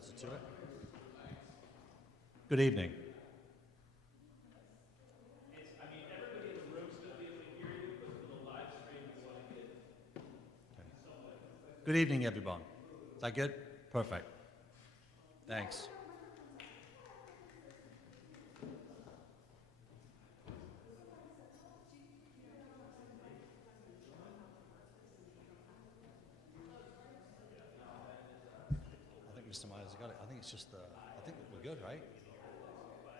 closer to it. Good evening. Good evening, everyone. Is that good? Perfect. Thanks. I think Mr. Myers got it. I think it's just I think we're good, right?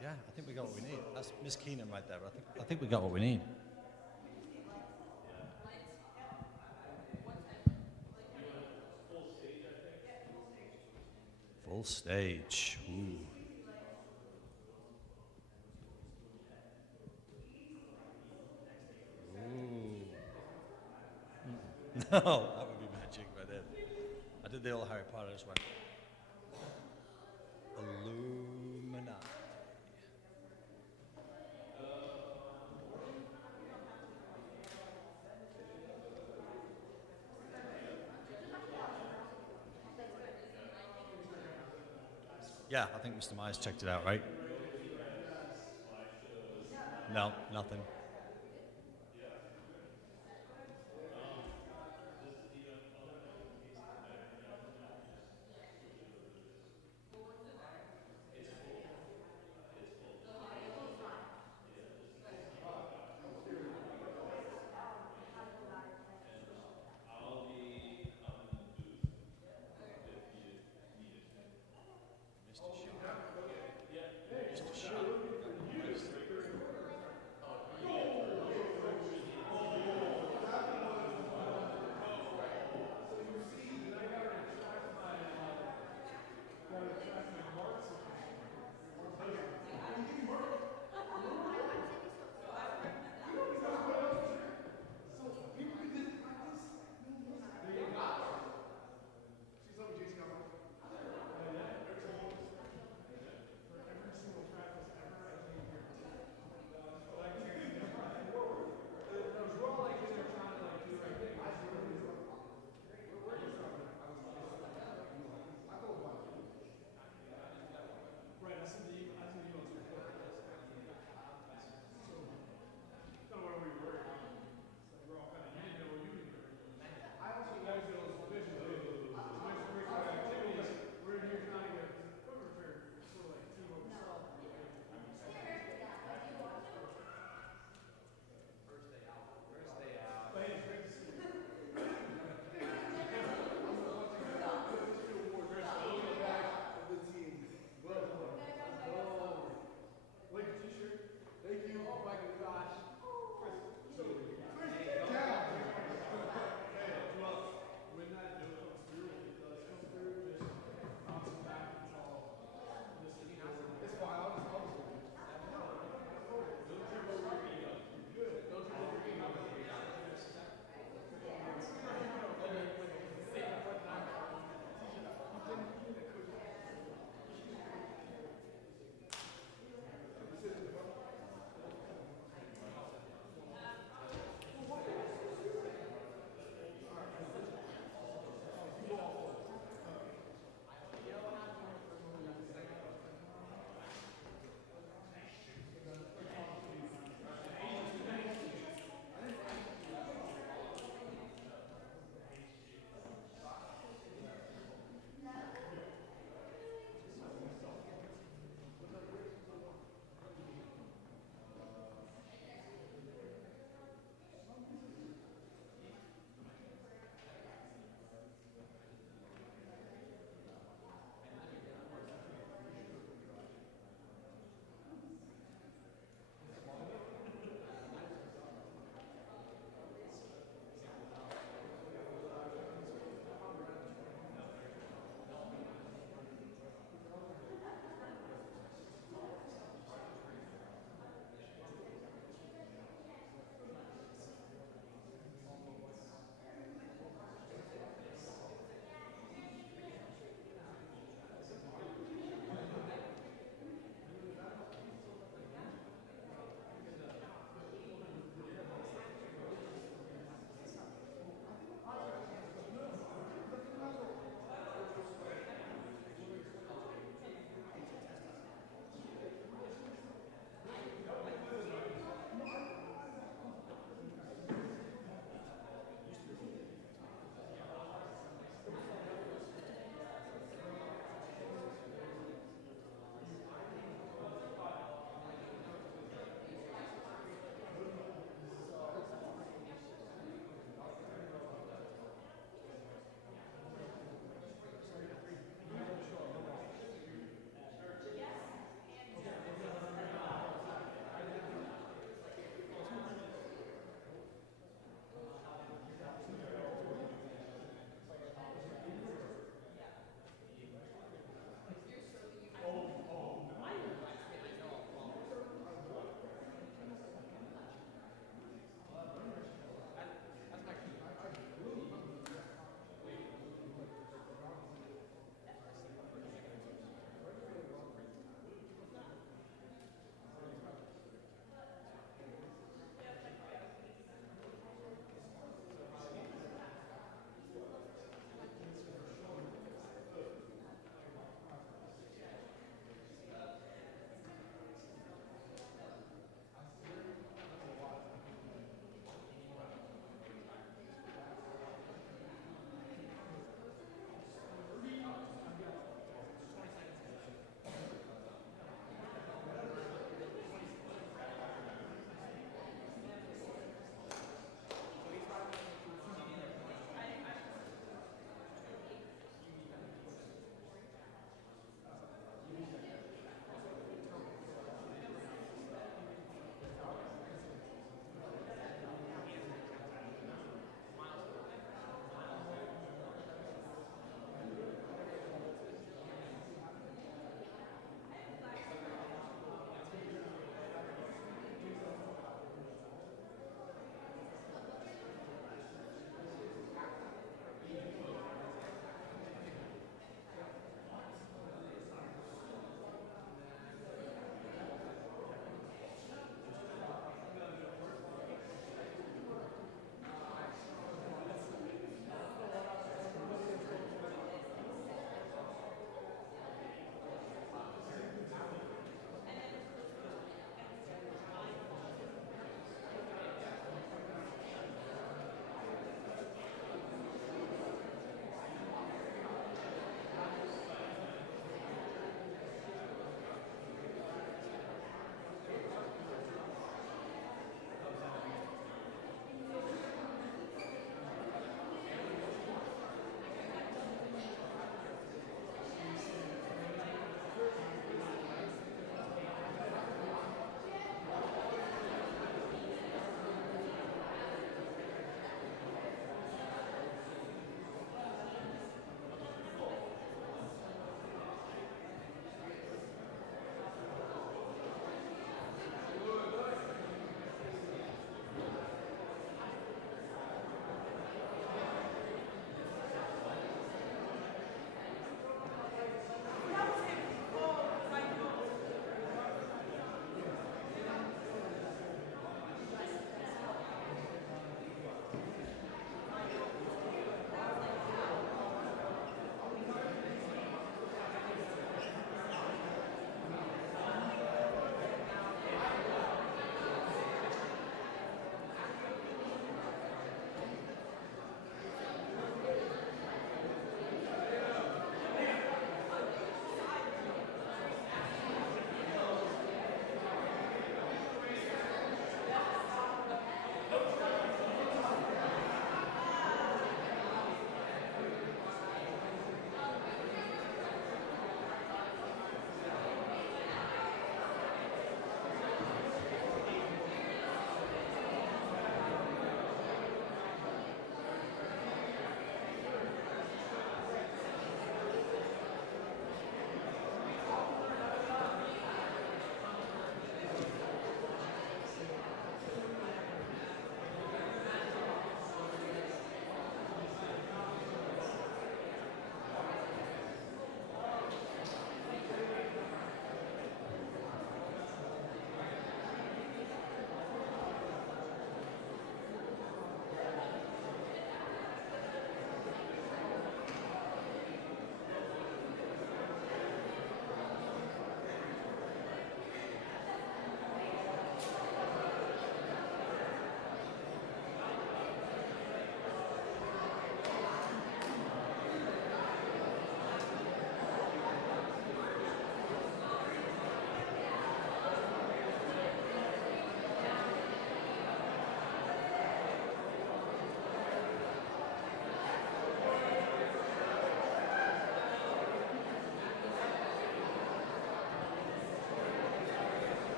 Yeah, I think we got what we need. That's Miss Keenan right there. I think we got what we need. Full stage. Ooh. Ooh. No, that would be magic right there. I did the old Harry Potter. I just went Illuminati. Yeah, I think Mr. Myers checked it out, right? No, nothing. Mr. Sharp. Mr. Sharp.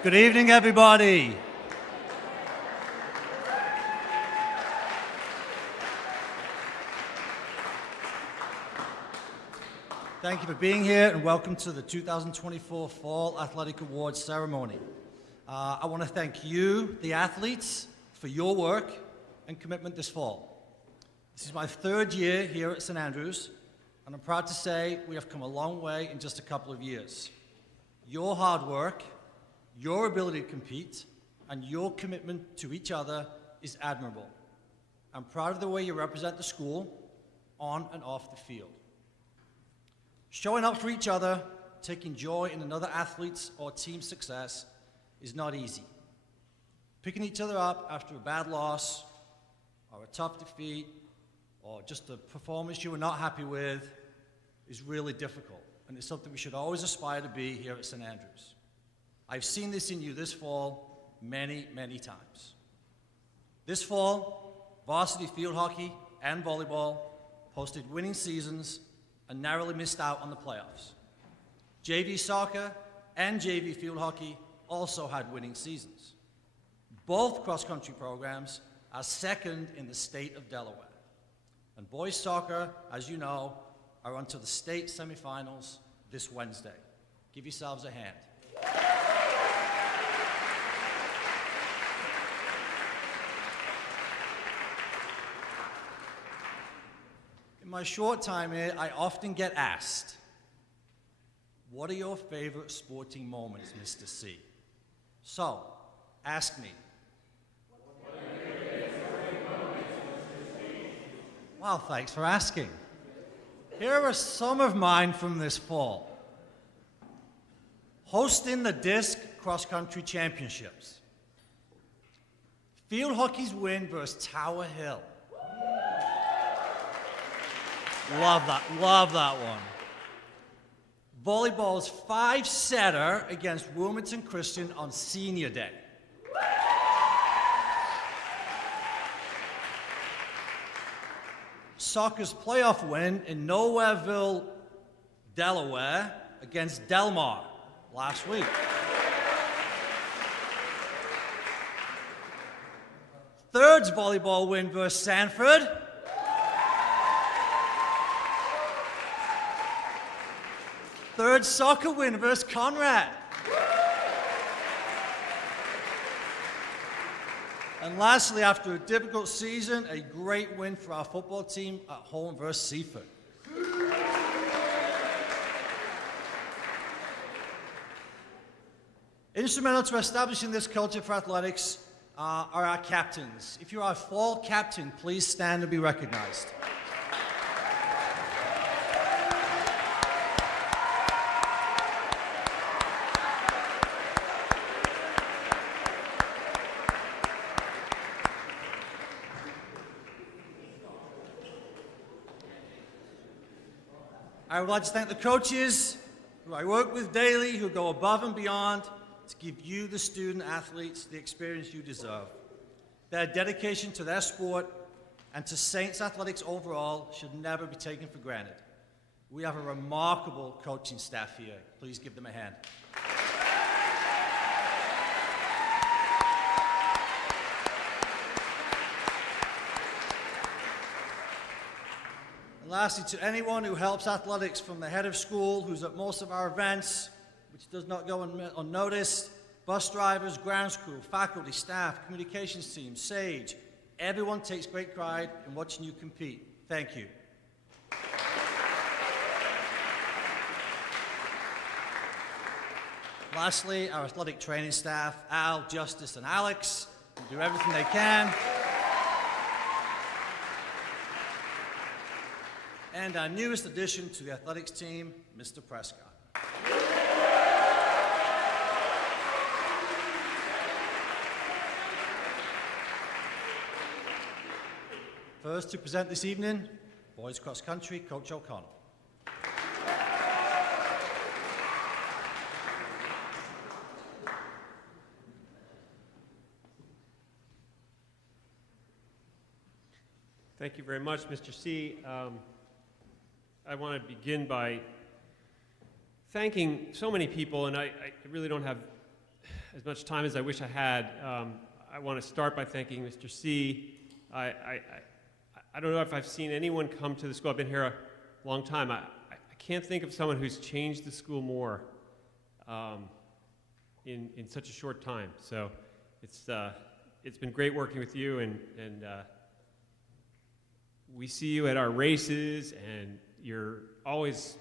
Good evening, everybody. Thank you for being here and welcome to the 2024 Fall Athletic Awards ceremony. I want to thank you, the athletes, for your work and commitment this fall. This is my third year here at St. Andrews, and I'm proud to say we have come a long way in just a couple of years. Your hard work, your ability to compete, and your commitment to each other is admirable. I'm proud of the way you represent the school on and off the field. Showing up for each other, taking joy in another athlete's or team's success is not easy. Picking each other up after a bad loss, or a tough defeat, or just a performance you were not happy with is really difficult, and it's something we should always aspire to be here at St. Andrews. I've seen this in you this fall many, many times. This fall, varsity field hockey and volleyball posted winning seasons and narrowly missed out on the playoffs. JV soccer and JV field hockey also had winning seasons. Both cross-country programs are second in the state of Delaware. And boys soccer, as you know, are onto the state semifinals this Wednesday. Give yourselves a hand. In my short time here, I often get asked, what are your favorite sporting moments, Mr. C? So, ask me. What are your favorite sporting moments, Mr. C? Well, thanks for asking. Here are some of mine from this fall. Hosting the Disc Cross-Country Championships. Field hockey's win versus Tower Hill. Love that one. Volleyball's 5-setter against Wilmington Christian on Senior Day. Soccer's playoff win in Nowhereville, Delaware against Delmar last week. Third's volleyball win versus Sanford. Third soccer win versus Conrad. And lastly, after a difficult season, a great win for our football team at home versus Seaford. Instrumental to establishing this culture for athletics are our captains. If you're our fall captain, please stand and be recognized. I would like to thank the coaches who I work with daily, who go above and beyond to give you, the student athletes, the experience you deserve. Their dedication to their sport and to Saints athletics overall should never be taken for granted. We have a remarkable coaching staff here. Please give them a hand. And lastly, to anyone who helps athletics, from the head of school, who's at most of our events, which does not go unnoticed, bus drivers, grounds crew, faculty, staff, communications team, SAGE, everyone takes great pride in watching you compete. Thank you. Lastly, our athletic training staff, Al, Justice, and Alex, who do everything they can. And our newest addition to the athletics team, Mr. Prescott. First to present this evening, boys cross country, Coach O'Connell. Thank you very much, Mr. C. I want to begin by thanking so many people, and I really don't have as much time as I wish I had. I want to start by thanking Mr. C. I don't know if I've seen anyone come to the school. I've been here a long time. I can't think of someone who's changed the school more in such a short time. So it's been great working with you, and we see you at our races, and you're always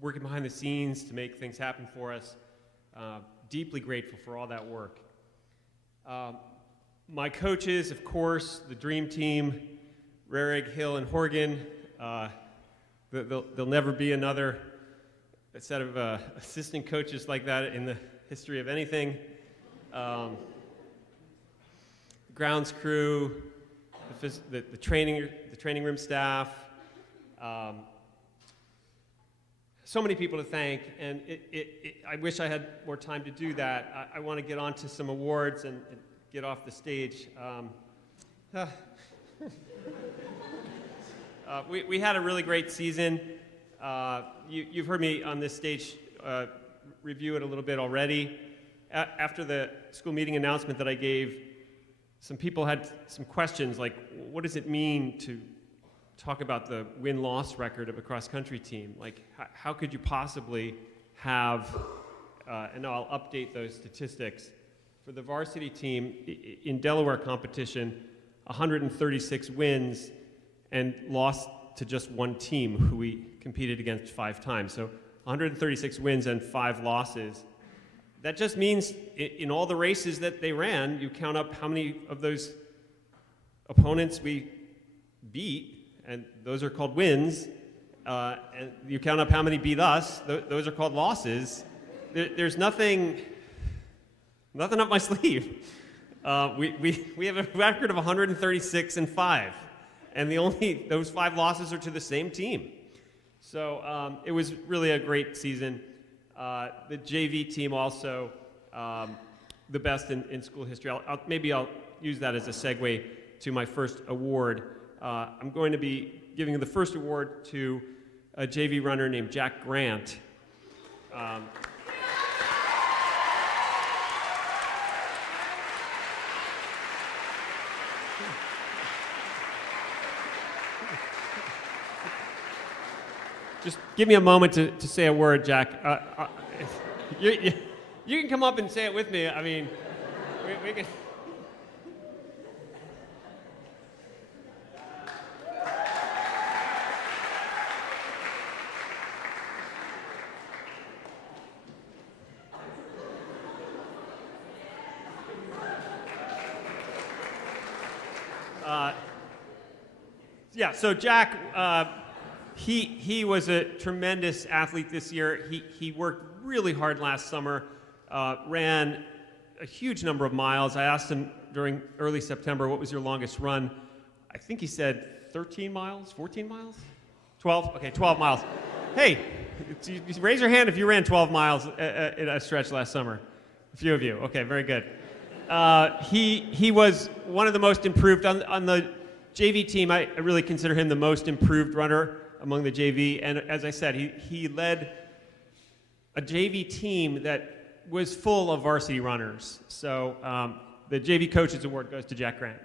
working behind the scenes to make things happen for us. Deeply grateful for all that work. My coaches, of course, the dream team, Rarig, Hill, and Horgan. There'll never be another set of assistant coaches like that in the history of anything. Grounds crew, the training room staff. So many people to thank, and I wish I had more time to do that. I want to get on to some awards and get off the stage. We had a really great season. You've heard me on this stage review it a little bit already. After the school meeting announcement that I gave, some people had some questions like, what does it mean to talk about the win-loss record of a cross-country team? Like, how could you possibly have, and I'll update those statistics, for the varsity team in Delaware competition, 136 wins and lost to just one team who we competed against 5 times. So 136 wins and 5 losses. That just means in all the races that they ran, you count up how many of those opponents we beat, and those are called wins, and you count up how many beat us, those are called losses. There's nothing up my sleeve. We have a record of 136 and 5, and those 5 losses are to the same team. So it was really a great season. The JV team also, the best in school history. Maybe I'll use that as a segue to my first award. I'm going to be giving the first award to a JV runner named Jack Grant. Just give me a moment to say a word, Jack. You can come up and say it with me. I mean, we can. Yeah, so Jack, he was a tremendous athlete this year. He worked really hard last summer, ran a huge number of miles. I asked him during early September, what was your longest run? I think he said 13 miles, 14 miles? 12? Okay, 12 miles. Hey, raise your hand if you ran 12 miles in a stretch last summer. A few of you. Okay, very good. He was one of the most improved. On the JV team, I really consider him the most improved runner among the JV. And as I said, he led a JV team that was full of varsity runners. So the JV Coaches Award goes to Jack Grant.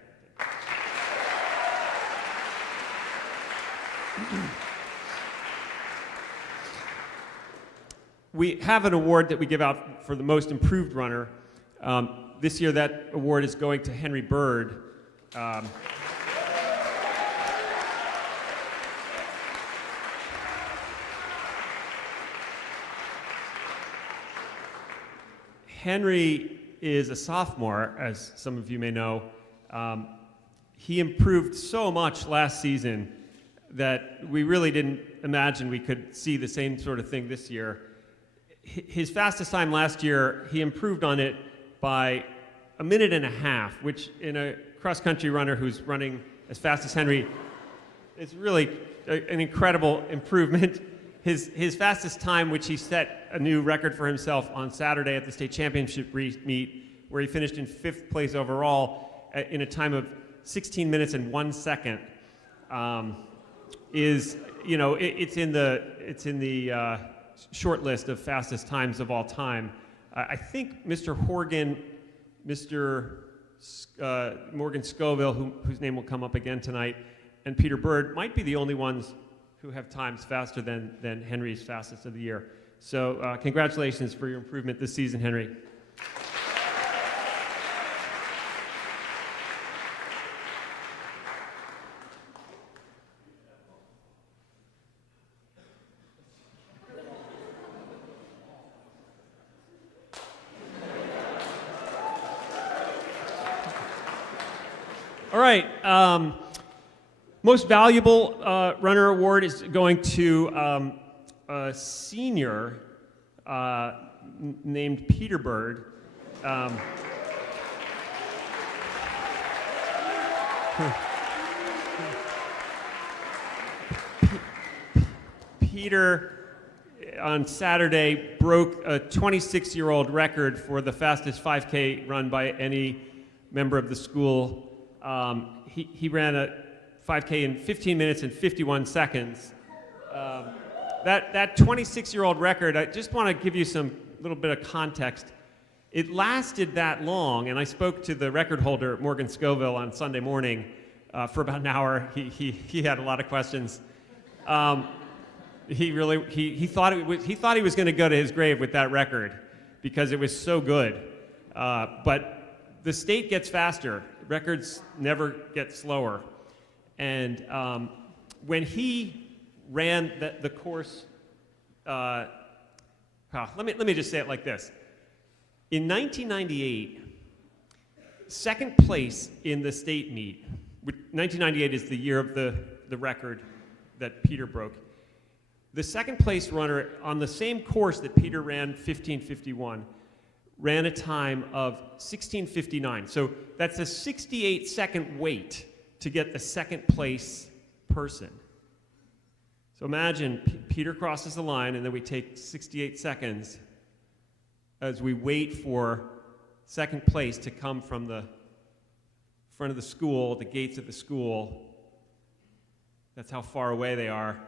We have an award that we give out for the most improved runner. This year, that award is going to Henry Bird. Henry is a sophomore, as some of you may know. He improved so much last season that we really didn't imagine we could see the same sort of thing this year. His fastest time last year, he improved on it by 1.5 minutes, which in a cross-country runner who's running as fast as Henry is really an incredible improvement. His fastest time, which he set a new record for himself on Saturday at the state championship meet, where he finished in 5th place overall in a time of 16 minutes and 1 second, is, you know, it's in the short list of fastest times of all time. I think Mr. Horgan, Morgan Scoville, whose name will come up again tonight, and Peter Bird might be the only ones who have times faster than Henry's fastest of the year. So congratulations for your improvement this season, Henry. All right. Most Valuable Runner Award is going to a senior named Peter Bird. Peter, on Saturday, broke a 26-year-old record for the fastest 5K run by any member of the school. He ran a 5K in 15 minutes and 51 seconds. That 26-year-old record, I just want to give you some little bit of context. It lasted that long, and I spoke to the record holder, Morgan Scoville, on Sunday morning for about an hour. He had a lot of questions. He thought he was going to go to his grave with that record because it was so good. But the state gets faster. Records never get slower. And when he ran the course, let me just say it like this. In 1998, second place in the state meet, 1998 is the year of the record that Peter broke. The second place runner on the same course that Peter ran 15:51 ran a time of 16:59. So that's a 68-second wait to get the second place person. So imagine Peter crosses the line, and then we take 68 seconds as we wait for second place to come from the front of the school, the gates of the school. That's how far away they are.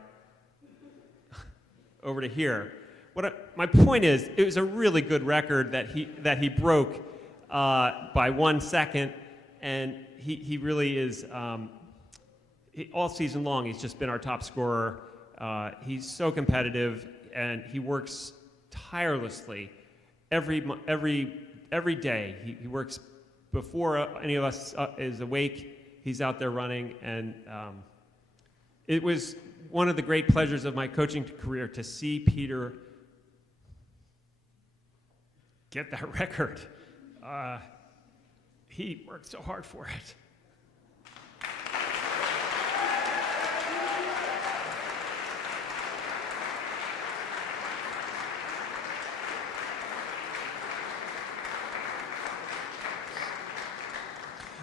Over to here. My point is, it was a really good record that he broke by 1 second, and he really is, all season long, he's just been our top scorer. He's so competitive, and he works tirelessly every day. He works before any of us is awake. He's out there running, and it was one of the great pleasures of my coaching career to see Peter get that record. He worked so hard for it.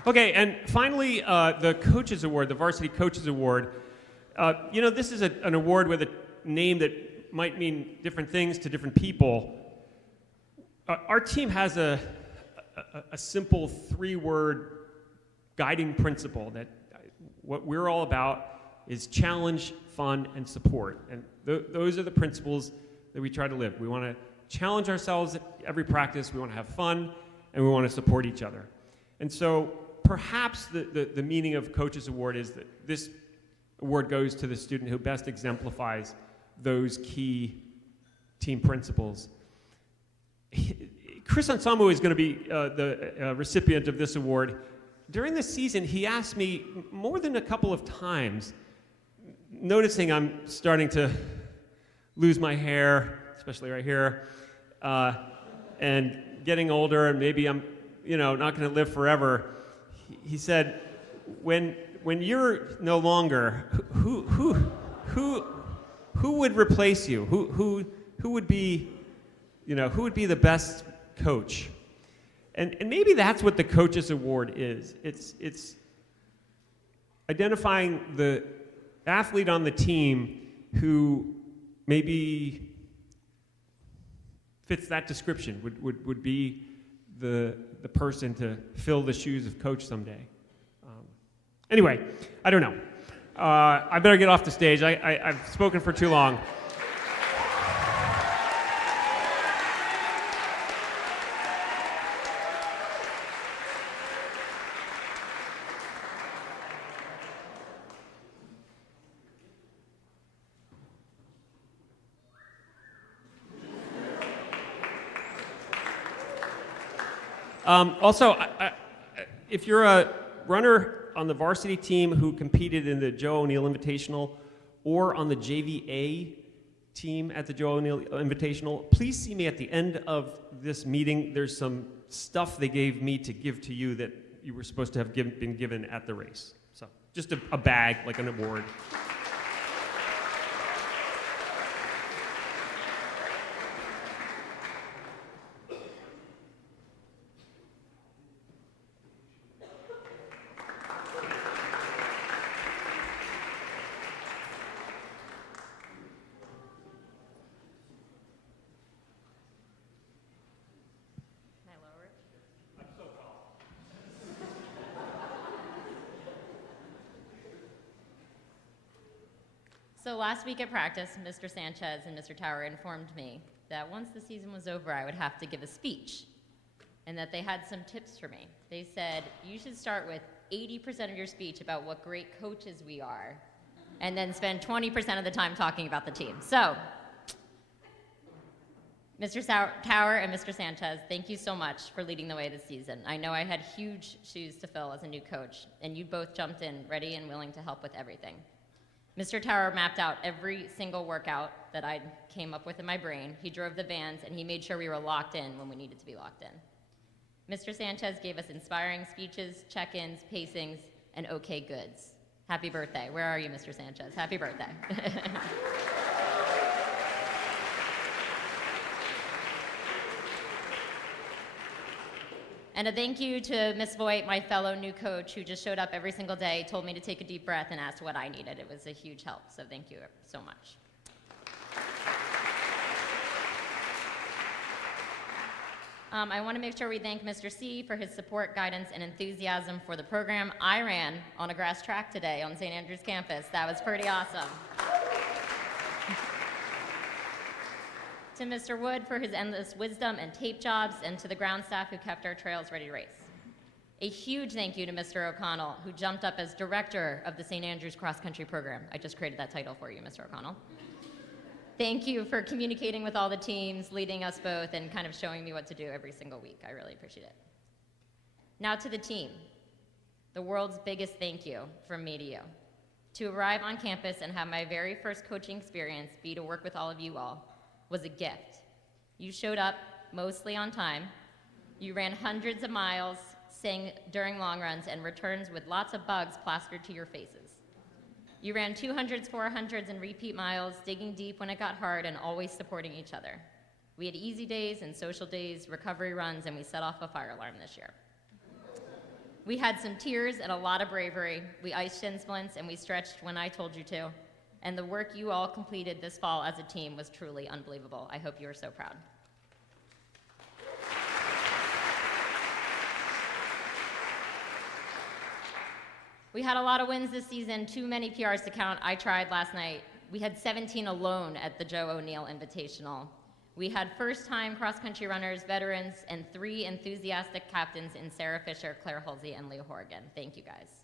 Okay, and finally, the Coaches Award, the Varsity Coaches Award. This is an award with a name that might mean different things to different people. Our team has a simple 3-word guiding principle that what we're all about is challenge, fun, and support. And those are the principles that we try to live. We want to challenge ourselves at every practice, we want to have fun, and we want to support each other. And so perhaps the meaning of Coaches Award is that this award goes to the student who best exemplifies those key team principles. Chris Ansamu is going to be the recipient of this award. During the season, he asked me more than a couple of times, noticing I'm starting to lose my hair, especially right here, and getting older, and maybe I'm, not going to live forever. He said, when you're no longer, who would replace you? Who would be, who would be the best coach? And maybe that's what the Coaches Award is. It's identifying the athlete on the team who maybe fits that description, would be the person to fill the shoes of coach someday. Anyway, I don't know. I better get off the stage. I've spoken for too long. Also, if you're a runner on the varsity team who competed in the Joe O'Neill Invitational or on the JVA team at the Joe O'Neill Invitational, please see me at the end of this meeting. There's some stuff they gave me to give to you that you were supposed to have been given at the race. So just a bag, like an award. So last week at practice, Mr. Sanchez and Mr. Tower informed me that once the season was over, I would have to give a speech, and that they had some tips for me. They said, you should start with 80% of your speech about what great coaches we are, and then spend 20% of the time talking about the team. So, Mr. Tower and Mr. Sanchez, thank you so much for leading the way this season. I know I had huge shoes to fill as a new coach, and you both jumped in ready and willing to help with everything. Mr. Tower mapped out every single workout that I came up with in my brain. He drove the vans, and he made sure we were locked in when we needed to be locked in. Mr. Sanchez gave us inspiring speeches, check-ins, pacings, and okay goods. Happy birthday. Where are you, Mr. Sanchez? Happy birthday. And a thank you to Ms. Voigt, my fellow new coach, who just showed up every single day, told me to take a deep breath, and asked what I needed. It was a huge help, so thank you so much. I want to make sure we thank Mr. C for his support, guidance, and enthusiasm for the program. I ran on a grass track today on St. Andrews campus. That was pretty awesome. To Mr. Wood for his endless wisdom and tape jobs, and to the ground staff who kept our trails ready to race. A huge thank you to Mr. O'Connell, who jumped up as director of the St. Andrews Cross Country Program. I just created that title for you, Mr. O'Connell. Thank you for communicating with all the teams, leading us both, and kind of showing me what to do every single week. I really appreciate it. Now to the team. The world's biggest thank you from me to you. To arrive on campus and have my very first coaching experience be to work with all of you all was a gift. You showed up mostly on time. You ran hundreds of miles, sang during long runs, and returns with lots of bugs plastered to your faces. You ran 200s, 400s, and repeat miles, digging deep when it got hard, and always supporting each other. We had easy days and social days, recovery runs, and we set off a fire alarm this year. We had some tears and a lot of bravery. We iced shin splints, and we stretched when I told you to. And the work you all completed this fall as a team was truly unbelievable. I hope you are so proud. We had a lot of wins this season, too many PRs to count. I tried last night. We had 17 alone at the Joe O'Neill Invitational. We had first-time cross-country runners, veterans, and 3 enthusiastic captains in Sarah Fisher, Claire Halsey, and Leah Horgan. Thank you, guys.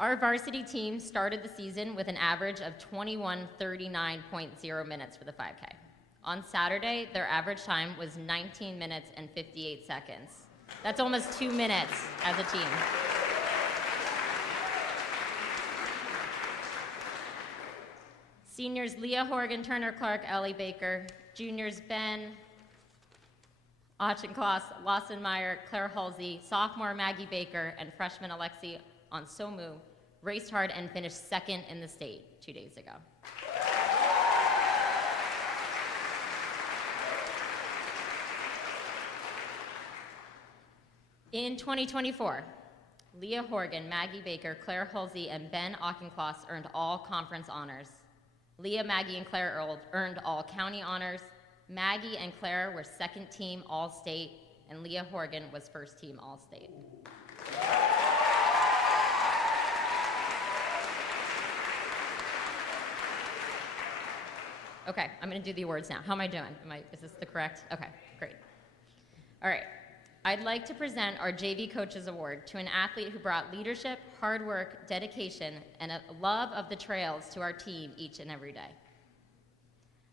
Our varsity team started the season with an average of 21:39.0 minutes for the 5K. On Saturday, their average time was 19 minutes and 58 seconds. That's almost 2 minutes as a team. Seniors Leah Horgan, Turner Clark, Ellie Baker. Juniors Ben Auchincloss, Lawson Meyer, Claire Halsey. Sophomore Maggie Baker, and freshman Alexi Onsomu raced hard and finished second in the state 2 days ago. In 2024, Leah Horgan, Maggie Baker, Claire Halsey, and Ben Auchincloss earned all conference honors. Leah, Maggie, and Claire earned all county honors. Maggie and Claire were second team All-State, and Leah Horgan was first team All-State. Okay, I'm gonna do the awards now. How am I doing? Is this the correct? Okay, great. All right, I'd like to present our JV Coaches Award to an athlete who brought leadership, hard work, dedication, and a love of the trails to our team each and every day.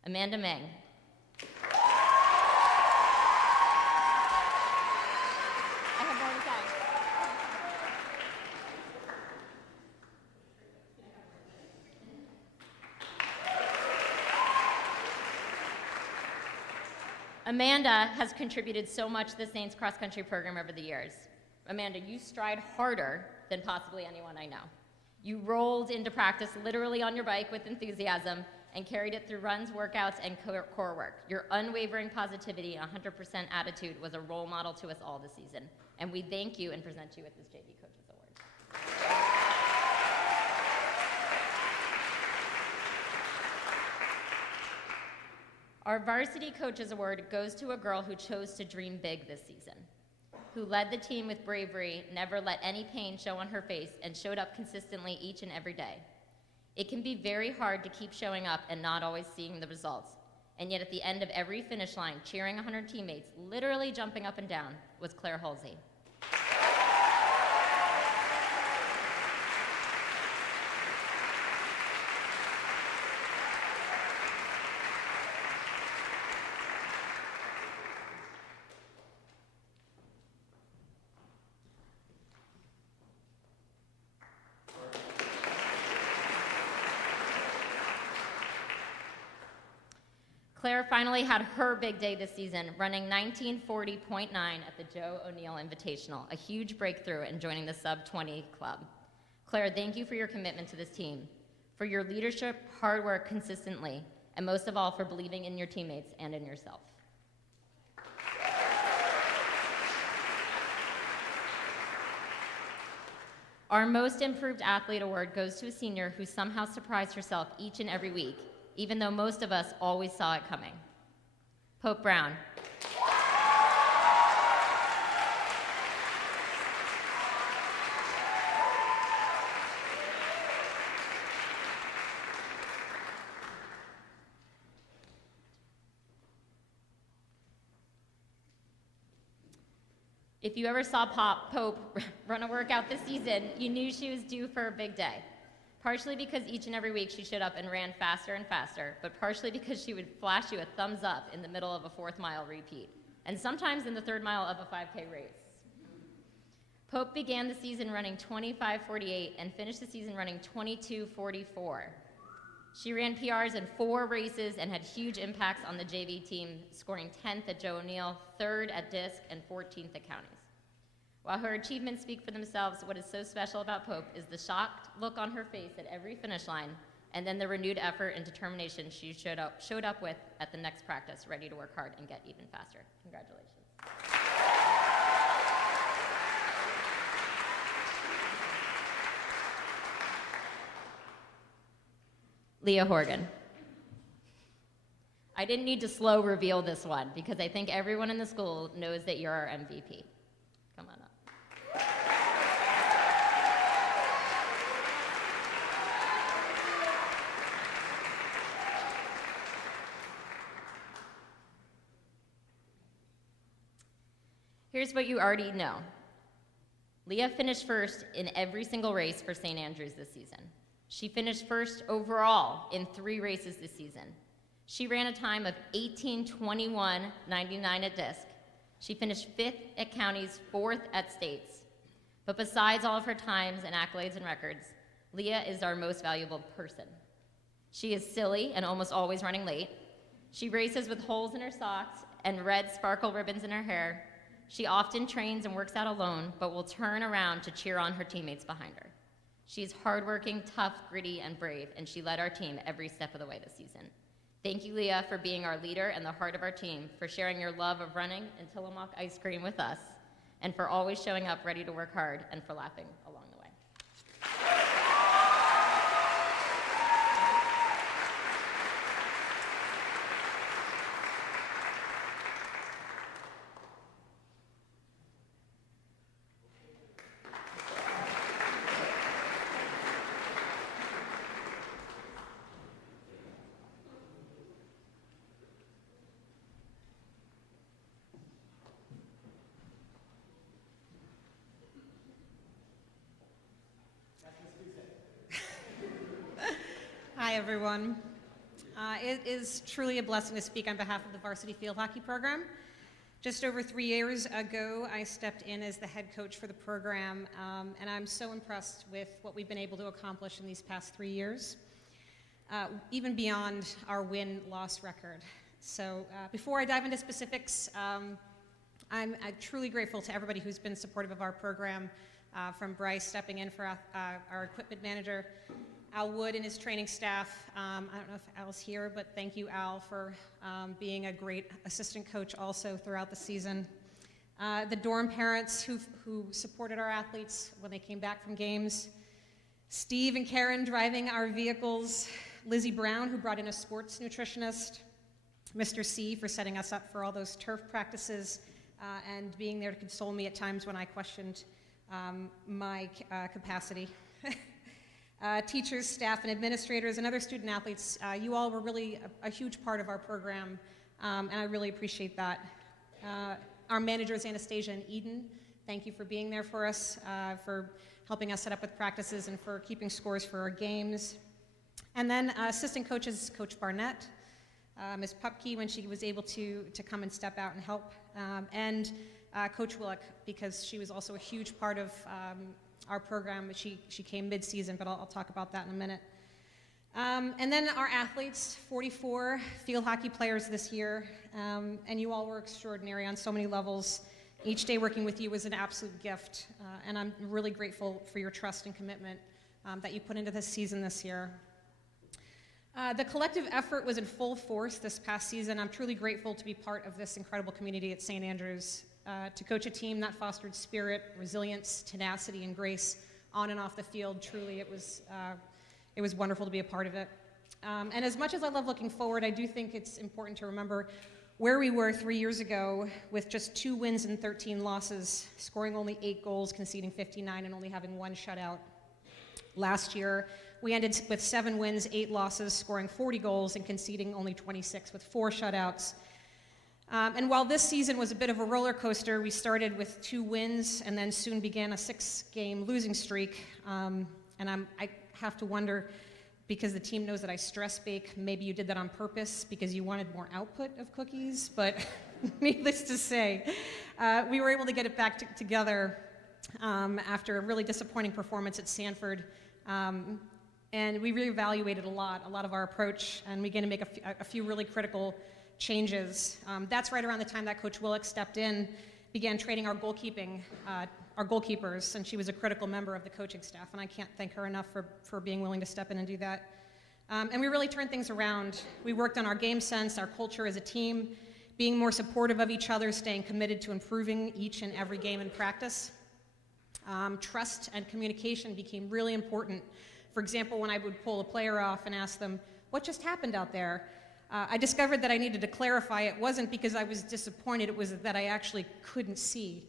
Amanda Meng, I have more to say. Amanda has contributed so much to the Saints cross-country program over the years. Amanda, you stride harder than possibly anyone I know. You rolled into practice literally on your bike with enthusiasm and carried it through runs, workouts, and core work. Your unwavering positivity and 100% attitude was a role model to us all this season. And we thank you and present you with this JV Coaches Award. Our Varsity Coaches Award goes to a girl who chose to dream big this season, who led the team with bravery, never let any pain show on her face, and showed up consistently each and every day. It can be very hard to keep showing up and not always seeing the results, and yet at the end of every finish line, cheering on her teammates, literally jumping up and down, was Claire Halsey. Claire finally had her big day this season, running 1940.9 at the Joe O'Neill Invitational, a huge breakthrough in joining the sub-20 club. Claire, thank you for your commitment to this team, for your leadership, hard work consistently, and most of all, for believing in your teammates and in yourself. Our Most Improved Athlete Award goes to a senior who somehow surprised herself each and every week, even though most of us always saw it coming. Pope Brown. If you ever saw Pope run a workout this season, you knew she was due for a big day. Partially because each and every week she showed up and ran faster and faster, but partially because she would flash you a thumbs up in the middle of a 4th mile repeat, and sometimes in the 3rd mile of a 5K race. Pope began the season running 25:48 and finished the season running 22:44. She ran PRs in 4 races and had huge impacts on the JV team, scoring 10th at Joe O'Neill, 3rd at Disc, and 14th at Counties. While her achievements speak for themselves, what is so special about Pope is the shocked look on her face at every finish line, and then the renewed effort and determination she showed up with at the next practice, ready to work hard and get even faster. Congratulations. Leah Horgan. I didn't need to slow reveal this one because I think everyone in the school knows that you're our MVP. Come on up. Here's what you already know. Leah finished first in every single race for St. Andrews this season. She finished first overall in 3 races this season. She ran a time of 18:21.99 at Disc. She finished 5th at Counties, 4th at States. But besides all of her times and accolades and records, Leah is our most valuable person. She is silly and almost always running late. She races with holes in her socks and red sparkle ribbons in her hair. She often trains and works out alone, but will turn around to cheer on her teammates behind her. She's hardworking, tough, gritty, and brave, and she led our team every step of the way this season. Thank you, Leah, for being our leader and the heart of our team, for sharing your love of running and Tillamook ice cream with us, and for always showing up ready to work hard and for laughing along the way. Hi, everyone. It is truly a blessing to speak on behalf of the varsity field hockey program. Just over 3 years ago, I stepped in as the head coach for the program, and I'm so impressed with what we've been able to accomplish in these past 3 years, even beyond our win-loss record. So before I dive into specifics, I'm truly grateful to everybody who's been supportive of our program, from Bryce stepping in for our equipment manager, Al Wood and his training staff. I don't know if Al's here, but thank you, Al, for being a great assistant coach also throughout the season. The dorm parents who supported our athletes when they came back from games. Steve and Karen driving our vehicles. Lizzie Brown, who brought in a sports nutritionist. Mr. C for setting us up for all those turf practices and being there to console me at times when I questioned my capacity. Teachers, staff, and administrators, and other student athletes, you all were really a huge part of our program, and I really appreciate that. Our managers, Anastasia and Eden, thank you for being there for us, for helping us set up with practices, and for keeping scores for our games. And then assistant coaches, Coach Barnett, Ms. Pupke, when she was able to come and step out and help, and Coach Willick, because she was also a huge part of our program. She came mid-season, but I'll talk about that in a minute. And then our athletes, 44 field hockey players this year, and you all were extraordinary on so many levels. Each day working with you was an absolute gift, and I'm really grateful for your trust and commitment that you put into this season this year. The collective effort was in full force this past season. I'm truly grateful to be part of this incredible community at St. Andrews. To coach a team that fostered spirit, resilience, tenacity, and grace on and off the field. Truly, it was wonderful to be a part of it. And as much as I love looking forward, I do think it's important to remember where we were 3 years ago with just 2 wins and 13 losses, scoring only 8 goals, conceding 59, and only having 1 shutout. Last year, we ended with 7 wins, 8 losses, scoring 40 goals, and conceding only 26 with 4 shutouts. And while this season was a bit of a roller coaster, we started with 2 wins and then soon began a 6-game losing streak. And I have to wonder, because the team knows that I stress bake, maybe you did that on purpose because you wanted more output of cookies, but needless to say, we were able to get it back together after a really disappointing performance at Sanford. And we reevaluated a lot of our approach, and we began to make a few really critical changes. That's right around the time that Coach Willick stepped in, began training our goalkeepers, and she was a critical member of the coaching staff, and I can't thank her enough for being willing to step in and do that. And we really turned things around. We worked on our game sense, our culture as a team, being more supportive of each other, staying committed to improving each and every game in practice. Trust and communication became really important. For example, when I would pull a player off and ask them, "What just happened out there?" I discovered that I needed to clarify it wasn't because I was disappointed, it was that I actually couldn't see.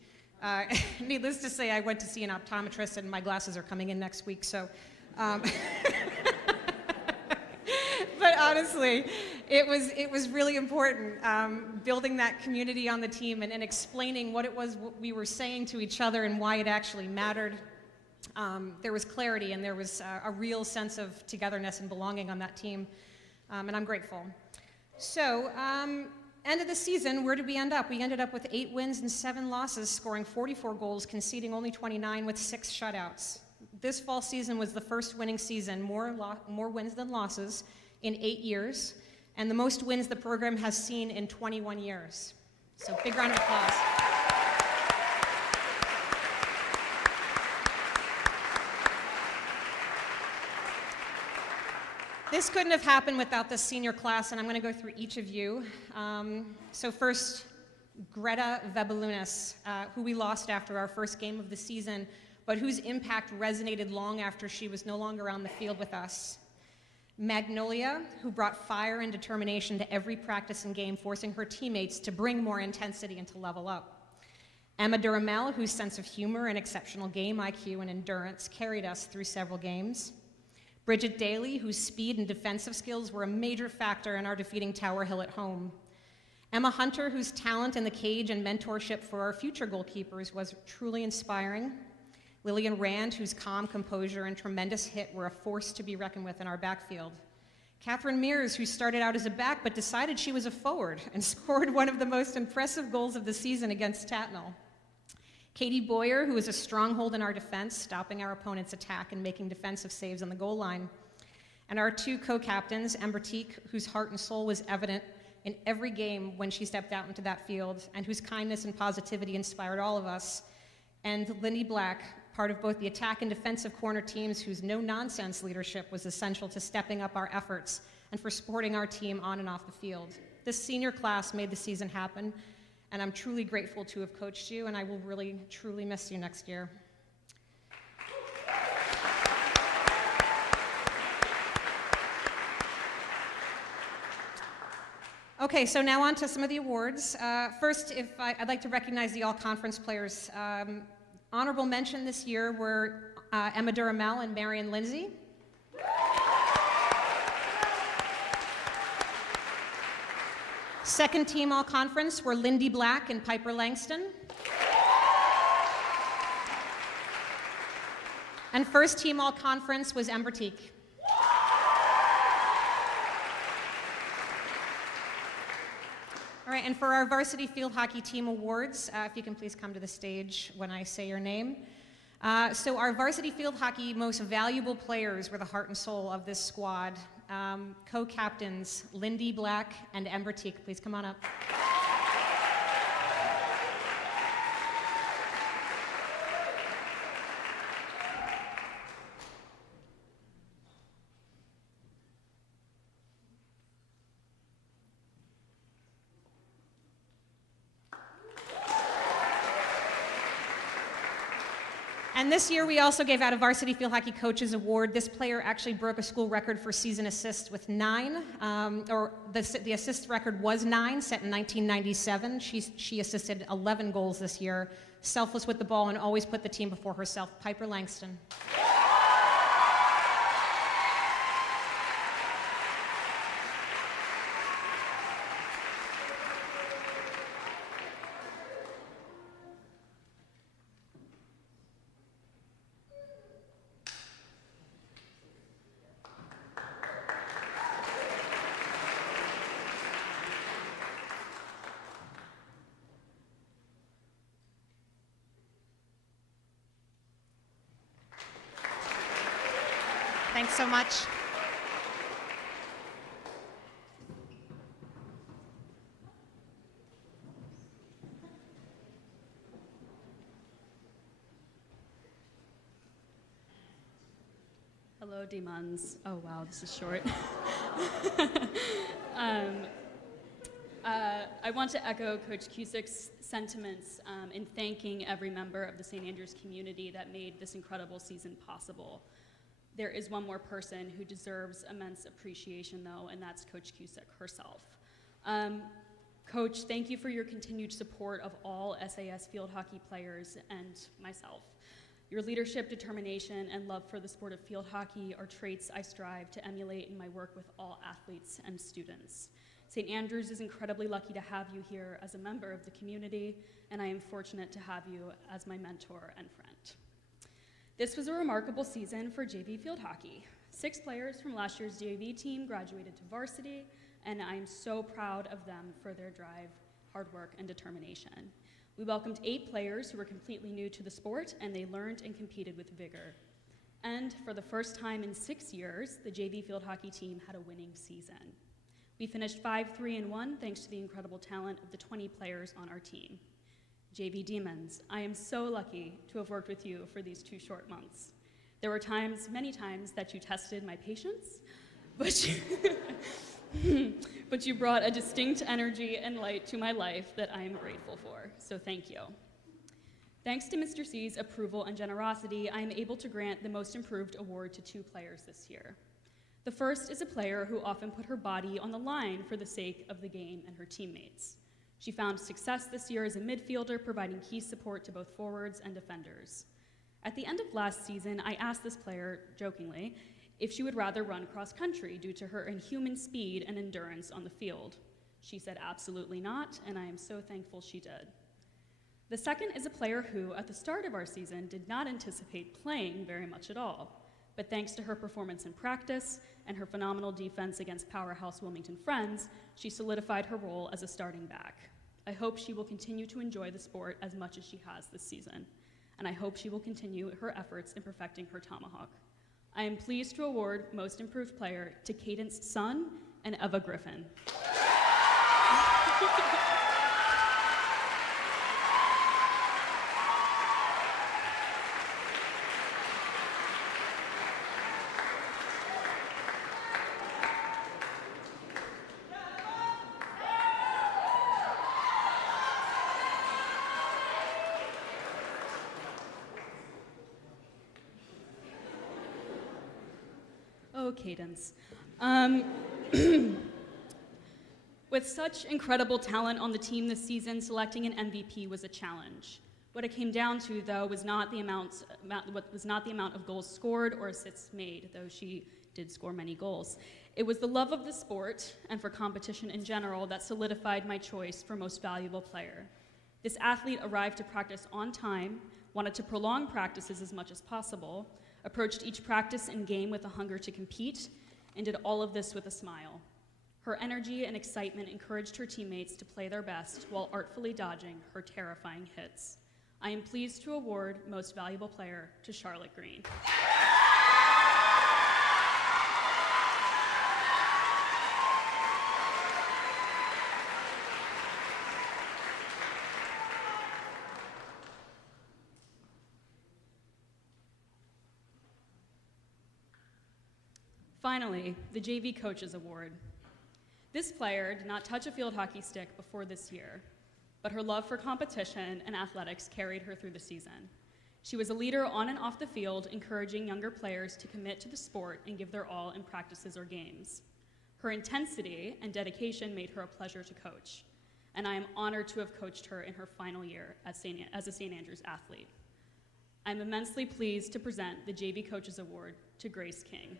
Needless to say, I went to see an optometrist and my glasses are coming in next week, so. But honestly, it was really important, building that community on the team and explaining what it was we were saying to each other and why it actually mattered. There was clarity and there was a real sense of togetherness and belonging on that team, and I'm grateful. So, end of the season, where did we end up? We ended up with 8 wins and 7 losses, scoring 44 goals, conceding only 29 with 6 shutouts. This fall season was the first winning season, more wins than losses in 8 years, and the most wins the program has seen in 21 years. So big round of applause. This couldn't have happened without the senior class, and I'm going to go through each of you. So first, Greta Vebelunas, who we lost after our first game of the season, but whose impact resonated long after she was no longer on the field with us. Magnolia, who brought fire and determination to every practice and game, forcing her teammates to bring more intensity and to level up. Emma Duramel, whose sense of humor and exceptional game IQ and endurance carried us through several games. Bridget Daly, whose speed and defensive skills were a major factor in our defeating Tower Hill at home. Emma Hunter, whose talent in the cage and mentorship for our future goalkeepers was truly inspiring. Lillian Rand, whose calm composure and tremendous hit were a force to be reckoned with in our backfield. Catherine Mears, who started out as a back but decided she was a forward and scored one of the most impressive goals of the season against Tatnall. Katie Boyer, who is a stronghold in our defense, stopping our opponent's attack and making defensive saves on the goal line. And our two co-captains, Ember Teak, whose heart and soul was evident in every game when she stepped out into that field, and whose kindness and positivity inspired all of us. And Lindy Black, part of both the attack and defensive corner teams, whose no-nonsense leadership was essential to stepping up our efforts and for supporting our team on and off the field. This senior class made the season happen, and I'm truly grateful to have coached you, and I will really, truly miss you next year. Okay, so now on to some of the awards. First, I'd like to recognize the all-conference players. Honorable mention this year were Emma Duramel and Marion Lindsay. Second team all-conference were Lindy Black and Piper Langston. And first team all-conference was Ember Teak. All right, and for our varsity field hockey team awards, if you can please come to the stage when I say your name. So our varsity field hockey most valuable players were the heart and soul of this squad. Co-captains Lindy Black and Ember Teak, please come on up. And this year, we also gave out a Varsity Field Hockey Coaches Award. This player actually broke a school record for season assists with 9, or the assist record was 9, set in 1997. She assisted 11 goals this year, selfless with the ball, and always put the team before herself. Piper Langston. Thanks so much. Hello, Demons. Oh, wow, this is short. I want to echo Coach Cusick's sentiments in thanking every member of the St. Andrews community that made this incredible season possible. There is one more person who deserves immense appreciation, though, and that's Coach Cusick herself. Coach, thank you for your continued support of all SAS field hockey players and myself. Your leadership, determination, and love for the sport of field hockey are traits I strive to emulate in my work with all athletes and students. St. Andrews is incredibly lucky to have you here as a member of the community, and I am fortunate to have you as my mentor and friend. This was a remarkable season for JV field hockey. 6 players from last year's JV team graduated to varsity, and I'm so proud of them for their drive, hard work, and determination. We welcomed 8 players who were completely new to the sport, and they learned and competed with vigor. And for the first time in 6 years, the JV field hockey team had a winning season. We finished 5-3-1 thanks to the incredible talent of the 20 players on our team. JV Demons, I am so lucky to have worked with you for these 2 short months. There were times, many times, that you tested my patience, but you brought a distinct energy and light to my life that I am grateful for, so thank you. Thanks to Mr. C's approval and generosity, I am able to grant the Most Improved Award to 2 players this year. The first is a player who often put her body on the line for the sake of the game and her teammates. She found success this year as a midfielder, providing key support to both forwards and defenders. At the end of last season, I asked this player, jokingly, if she would rather run cross-country due to her inhuman speed and endurance on the field. She said absolutely not, and I am so thankful she did. The second is a player who, at the start of our season, did not anticipate playing very much at all. but thanks to her performance in practice and her phenomenal defense against powerhouse Wilmington Friends, she solidified her role as a starting back. I hope she will continue to enjoy the sport as much as she has this season, and I hope she will continue her efforts in perfecting her tomahawk. I am pleased to award Most Improved Player to Cadence Sun and Eva Griffin. Oh, Cadence. With such incredible talent on the team this season, selecting an MVP was a challenge. What it came down to, though, was not the amount of goals scored or assists made, though she did score many goals. It was the love of the sport and for competition in general that solidified my choice for Most Valuable Player. This athlete arrived to practice on time, wanted to prolong practices as much as possible, approached each practice and game with a hunger to compete, and did all of this with a smile. Her energy and excitement encouraged her teammates to play their best while artfully dodging her terrifying hits. I am pleased to award Most Valuable Player to Charlotte Green. Finally, the JV Coaches Award. This player did not touch a field hockey stick before this year, but her love for competition and athletics carried her through the season. She was a leader on and off the field, encouraging younger players to commit to the sport and give their all in practices or games. Her intensity and dedication made her a pleasure to coach, and I am honored to have coached her in her final year as a St. Andrews athlete. I'm immensely pleased to present the JV Coaches Award to Grace King.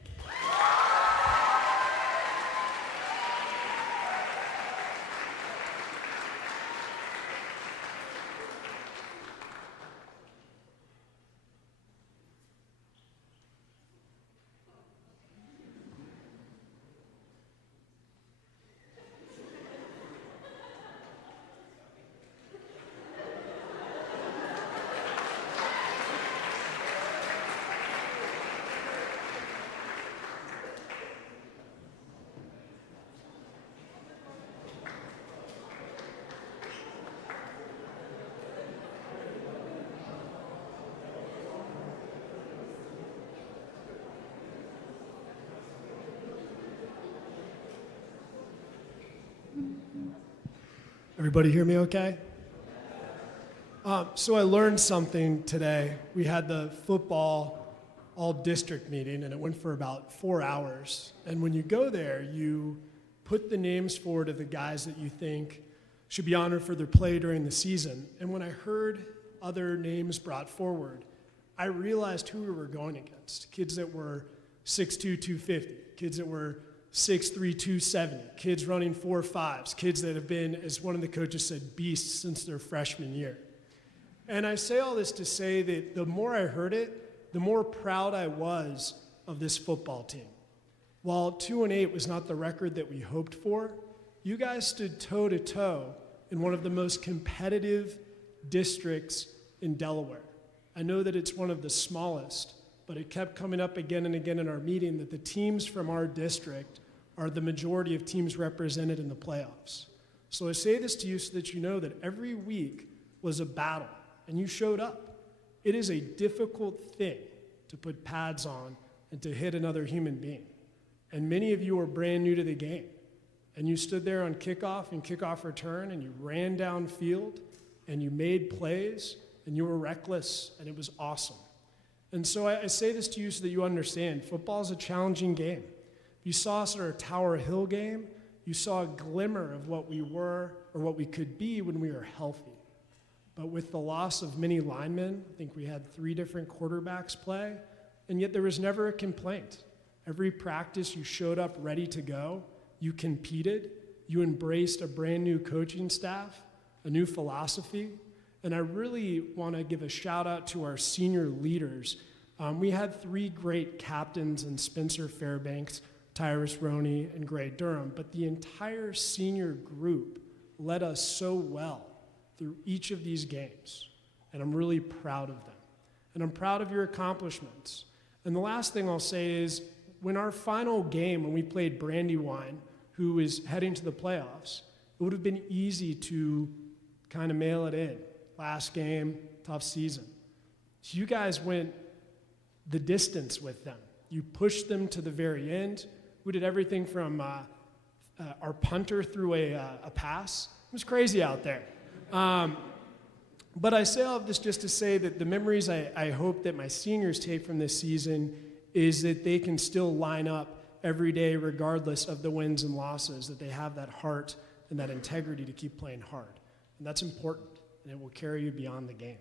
Everybody hear me okay? So I learned something today. We had the football all-district meeting, and it went for about 4 hours. And when you go there, you put the names forward of the guys that you think should be honored for their play during the season. And when I heard other names brought forward, I realized who we were going against. Kids that were 6'2", 250, kids that were 6'3", 270, kids running 4.5s, kids that have been, as one of the coaches said, beasts since their freshman year. And I say all this to say that the more I heard it, the more proud I was of this football team. While 2-8 was not the record that we hoped for, you guys stood toe-to-toe in one of the most competitive districts in Delaware. I know that it's one of the smallest, but it kept coming up again and again in our meeting that the teams from our district are the majority of teams represented in the playoffs. So I say this to you so that you know that every week was a battle, and you showed up. It is a difficult thing to put pads on and to hit another human being. And many of you are brand new to the game. And you stood there on kickoff and kickoff return, and you ran downfield, and you made plays, and you were reckless, and it was awesome. And so I say this to you so that you understand, football is a challenging game. You saw us at our Tower Hill game, you saw a glimmer of what we were or what we could be when we were healthy. But with the loss of many linemen, I think we had 3 different quarterbacks play, and yet there was never a complaint. Every practice you showed up ready to go, you competed, you embraced a brand new coaching staff, a new philosophy. And I really want to give a shout out to our senior leaders We had 3 great captains in Spencer Fairbanks, Tyrus Roney, and Gray Durham, but the entire senior group led us so well through each of these games, and I'm really proud of them. And I'm proud of your accomplishments. And the last thing I'll say is, when our final game, when we played Brandywine, who is heading to the playoffs, it would have been easy to kind of mail it in. Last game, tough season. So you guys went the distance with them. You pushed them to the very end. We did everything from our punter threw a pass. It was crazy out there. But I say all of this just to say that the memories I hope that my seniors take from this season is that they can still line up every day regardless of the wins and losses, that they have that heart and that integrity to keep playing hard. And that's important, and it will carry you beyond the game.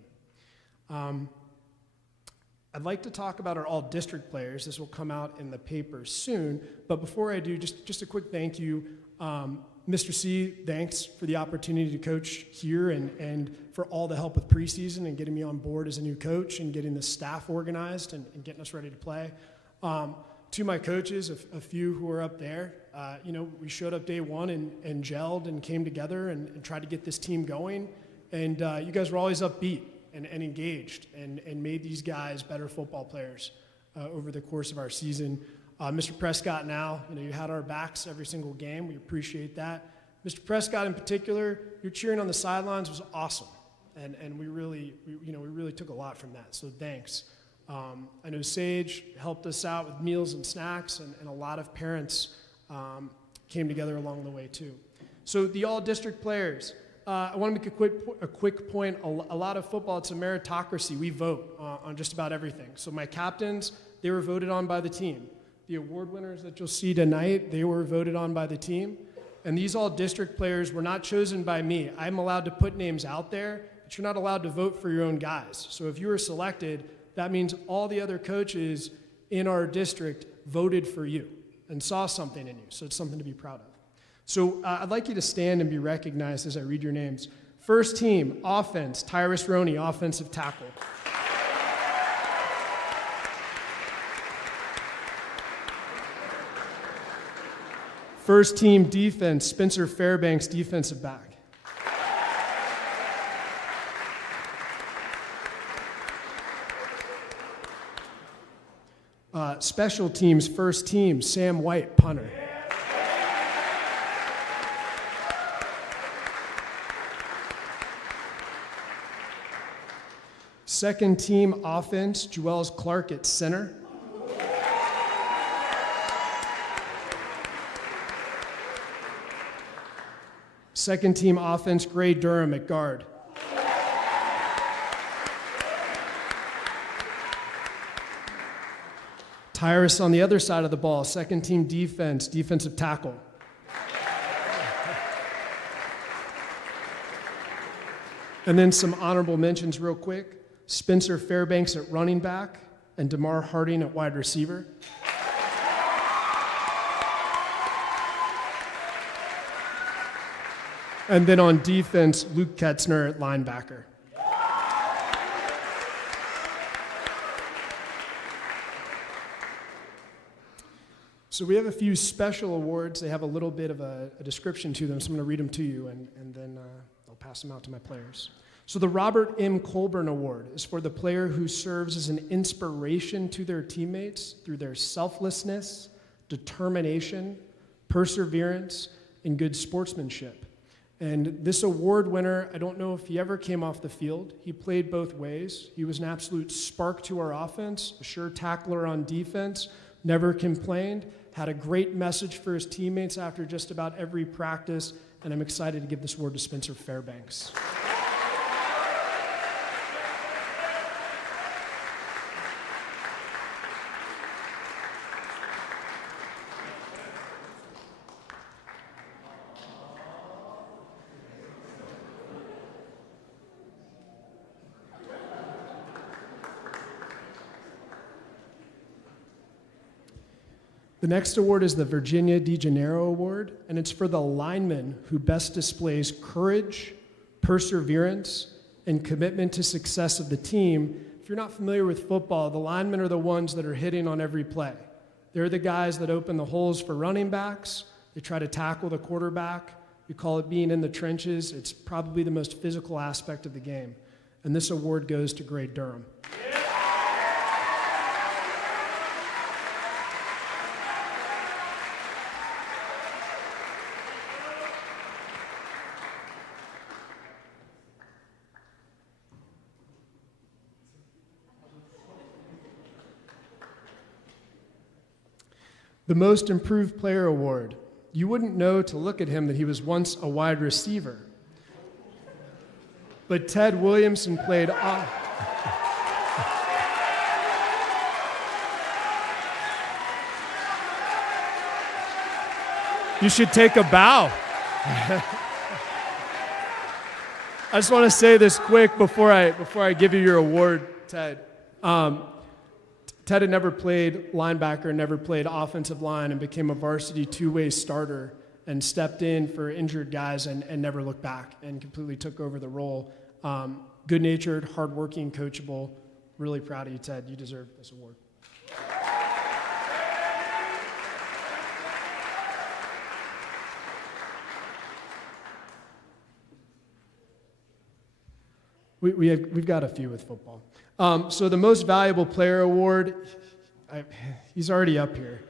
I'd like to talk about our all-district players. This will come out in the paper soon. But before I do, just a quick thank you. Mr. C, thanks for the opportunity to coach here and for all the help with preseason and getting me on board as a new coach and getting the staff organized and getting us ready to play. To my coaches, a few who are up there, we showed up day one and gelled and came together and tried to get this team going. And you guys were always upbeat and engaged and made these guys better football players over the course of our season. Mr. Prescott now, you had our backs every single game. We appreciate that. Mr. Prescott in particular, your cheering on the sidelines was awesome. And we really took a lot from that, so thanks. I know Sage helped us out with meals and snacks, and a lot of parents came together along the way too. So the all-district players, I want to make a quick point. A lot of football, it's a meritocracy. We vote on just about everything. So my captains, they were voted on by the team. The award winners that you'll see tonight, they were voted on by the team. And these all-district players were not chosen by me. I'm allowed to put names out there, but you're not allowed to vote for your own guys. So if you were selected, that means all the other coaches in our district voted for you and saw something in you. So it's something to be proud of. So I'd like you to stand and be recognized as I read your names. First team, offense, Tyrus Roney, offensive tackle. First team defense, Spencer Fairbanks, defensive back. Special teams, first team, Sam White, punter. Second team offense, Joels Clark at center. Second team offense, Gray Durham at guard. Tyrus on the other side of the ball, second team defense, defensive tackle. And then some honorable mentions real quick. Spencer Fairbanks at running back and DeMar Harding at wide receiver. And then on defense, Luke Ketzner at linebacker. So we have a few special awards. They have a little bit of a description to them, so I'm going to read them to you, and then I'll pass them out to my players. So the Robert M. Colburn Award is for the player who serves as an inspiration to their teammates through their selflessness, determination, perseverance, and good sportsmanship. And this award winner, I don't know if he ever came off the field. He played both ways. He was an absolute spark to our offense, a sure tackler on defense, never complained, had a great message for his teammates after just about every practice, and I'm excited to give this award to Spencer Fairbanks. The next award is the Virginia DeGennaro Award, and it's for the lineman who best displays courage, perseverance, and commitment to success of the team If you're not familiar with football, the linemen are the ones that are hitting on every play. They're the guys that open the holes for running backs. They try to tackle the quarterback. We call it being in the trenches. It's probably the most physical aspect of the game. And this award goes to Grade Durham. The Most Improved Player Award. You wouldn't know to look at him that he was once a wide receiver. But Ted Williamson played. You should take a bow. I just want to say this quick before I give you your award, Ted. Ted had never played linebacker, never played offensive line, and became a varsity two-way starter and stepped in for injured guys and never looked back and completely took over the role. Good-natured, hardworking, coachable. Really proud of you, Ted. You deserve this award. We've got a few with football. So the Most Valuable Player Award, he's already up here.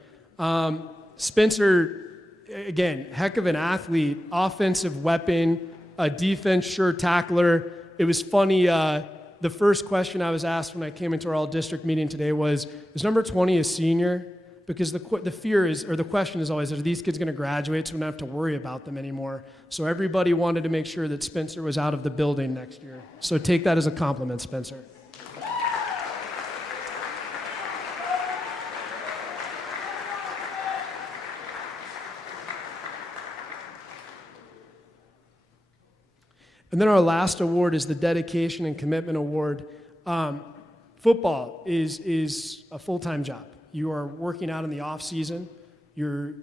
Spencer, again, heck of an athlete, offensive weapon, a defense sure tackler. It was funny, the first question I was asked when I came into our all-district meeting today was number 20 a senior? Because the fear is, or the question is always, are these kids going to graduate so we don't have to worry about them anymore? So everybody wanted to make sure that Spencer was out of the building next year. So take that as a compliment, Spencer. And then our last award is the Dedication and Commitment Award. Football is a full-time job. You are working out in the off season. You're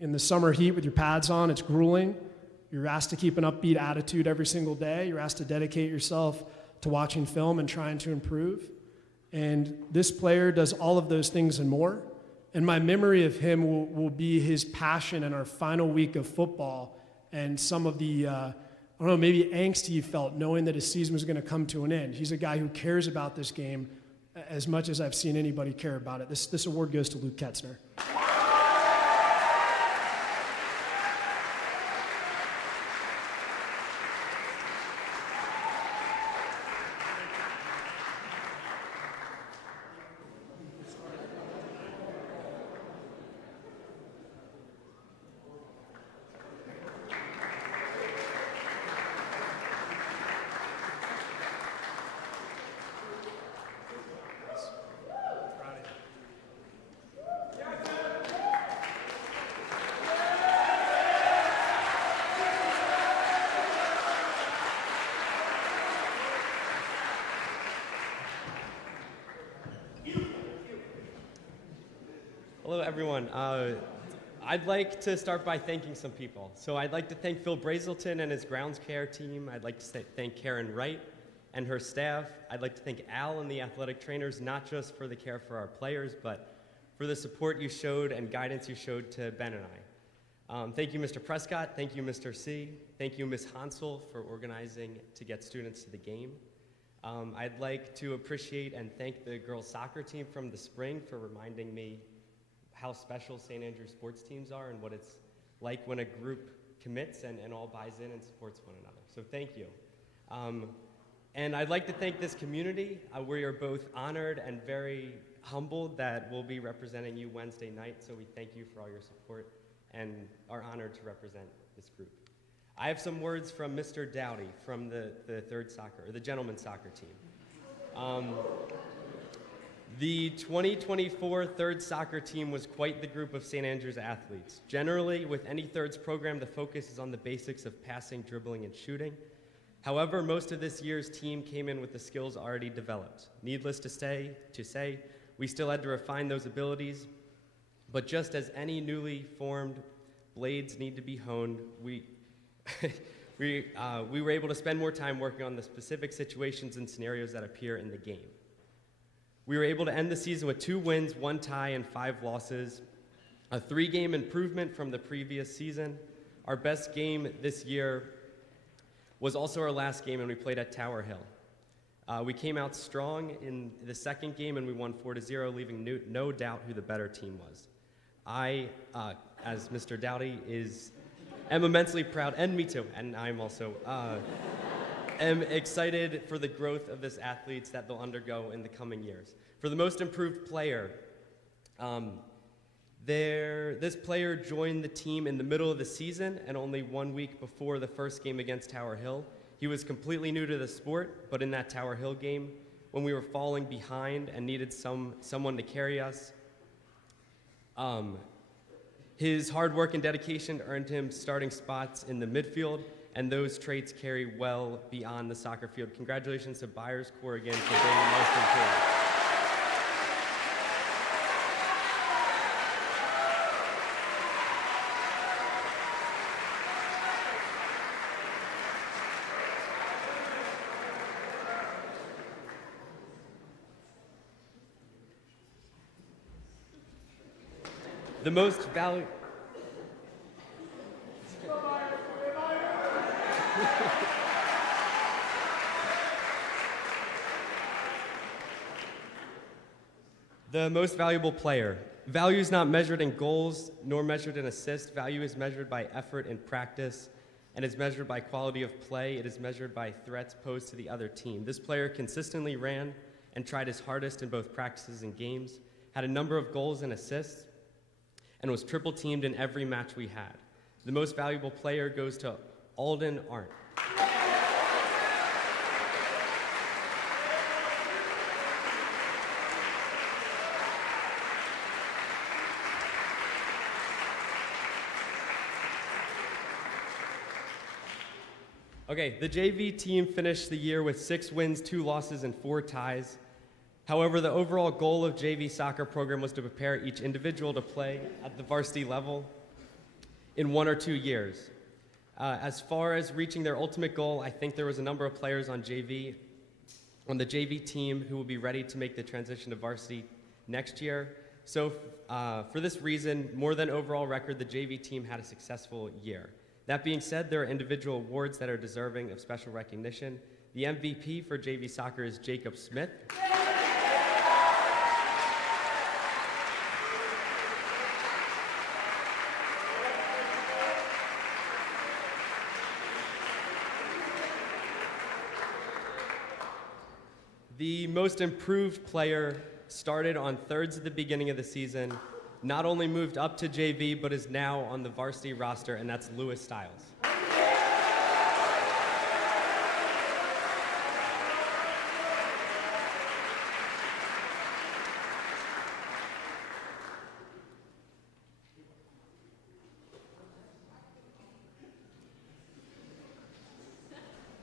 in the summer heat with your pads on. It's grueling. You're asked to keep an upbeat attitude every single day. You're asked to dedicate yourself to watching film and trying to improve. And this player does all of those things and more. And my memory of him will be his passion in our final week of football and some of the, maybe angst he felt knowing that his season was going to come to an end. He's a guy who cares about this game as much as I've seen anybody care about it. This award goes to Luke Ketzner. Hello, everyone. I'd like to start by thanking some people. So I'd like to thank Phil Brazelton and his grounds care team. I'd like to thank Karen Wright and her staff. I'd like to thank Al and the athletic trainers, not just for the care for our players, but for the support you showed and guidance you showed to Ben and I. Thank you, Mr. Prescott. Thank you, Mr. C. Thank you, Ms. Hansel, for organizing to get students to the game. I'd like to appreciate and thank the girls soccer team from the spring for reminding me how special St. Andrews sports teams are and what it's like when a group commits and all buys in and supports one another. So thank you. And I'd like to thank this community. We are both honored and very humbled that we'll be representing you Wednesday night, so we thank you for all your support and are honored to represent this group. I have some words from Mr. Dowdy from the gentlemen's soccer team. The 2024 third soccer team was quite the group of St. Andrews athletes. Generally, with any thirds program, the focus is on the basics of passing, dribbling, and shooting. However, most of this year's team came in with the skills already developed. Needless to say, we still had to refine those abilities, but just as any newly formed blades need to be honed, we were able to spend more time working on the specific situations and scenarios that appear in the game. We were able to end the season with 2 wins, 1 tie, and 5 losses, a 3-game improvement from the previous season. Our best game this year was also our last game, and we played at Tower Hill. We came out strong in the second game, and we won 4-0, leaving no doubt who the better team was. I, as Mr. Dowdy, am immensely proud, and me too, and I'm also am excited for the growth of this athletes that they'll undergo in the coming years. For the most improved player, this player joined the team in the middle of the season and only 1 week before the first game against Tower Hill. He was completely new to the sport, but in that Tower Hill game, when we were falling behind and needed someone to carry us, his hard work and dedication earned him starting spots in the midfield, and those traits carry well beyond the soccer field. Congratulations to Byers Corrigan for being most improved. The most valuable. The most valuable player. Value is not measured in goals nor measured in assists. Value is measured by effort and practice, and is measured by quality of play. It is measured by threats posed to the other team. This player consistently ran and tried his hardest in both practices and games, had a number of goals and assists, and was triple teamed in every match we had. The most valuable player goes to Alden Arndt. Okay, the JV team finished the year with 6 wins, 2 losses, and 4 ties. However, the overall goal of JV soccer program was to prepare each individual to play at the varsity level in 1 or 2 years. As far as reaching their ultimate goal, I think there was a number of players on the JV team who will be ready to make the transition to varsity next year. So for this reason, more than overall record, the JV team had a successful year. That being said, there are individual awards that are deserving of special recognition. The MVP for JV soccer is Jacob Smith. The most improved player started on thirds at the beginning of the season, not only moved up to JV, but is now on the varsity roster, and that's Lewis Stiles.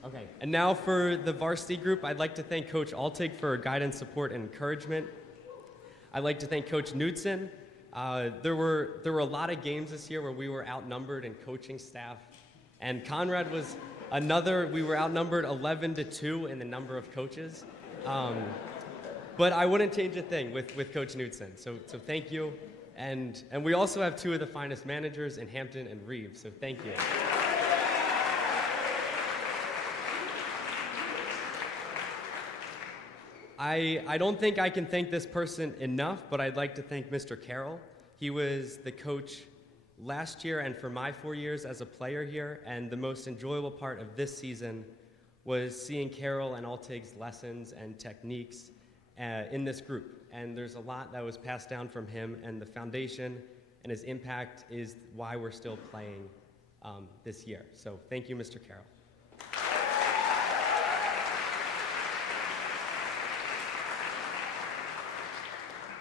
Okay, and now for the varsity group, I'd like to thank Coach Altig for guidance, support, and encouragement. I'd like to thank Coach Knudsen. There were a lot of games this year where we were outnumbered in coaching staff, and Conrad was another. We were outnumbered 11-2 in the number of coaches, but I wouldn't change a thing with Coach Knudsen. So thank you, and we also have 2 of the finest managers in Hampton and Reeves. So thank you. I don't think I can thank this person enough, but I'd like to thank Mr. Carroll. He was the coach last year and for my 4 years as a player here, and the most enjoyable part of this season was seeing Carroll and Altig's lessons and techniques in this group. And there's a lot that was passed down from him, and the foundation and his impact is why we're still playing this year. So thank you, Mr. Carroll.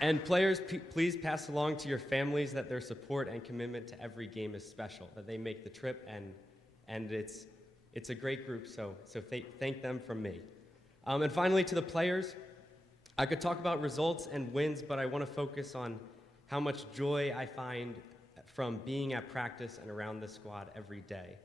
And players, please pass along to your families that their support and commitment to every game is special, that they make the trip, and it's a great group, so thank them from me. And finally, to the players, I could talk about results and wins, but I want to focus on how much joy I find from being at practice and around this squad every day.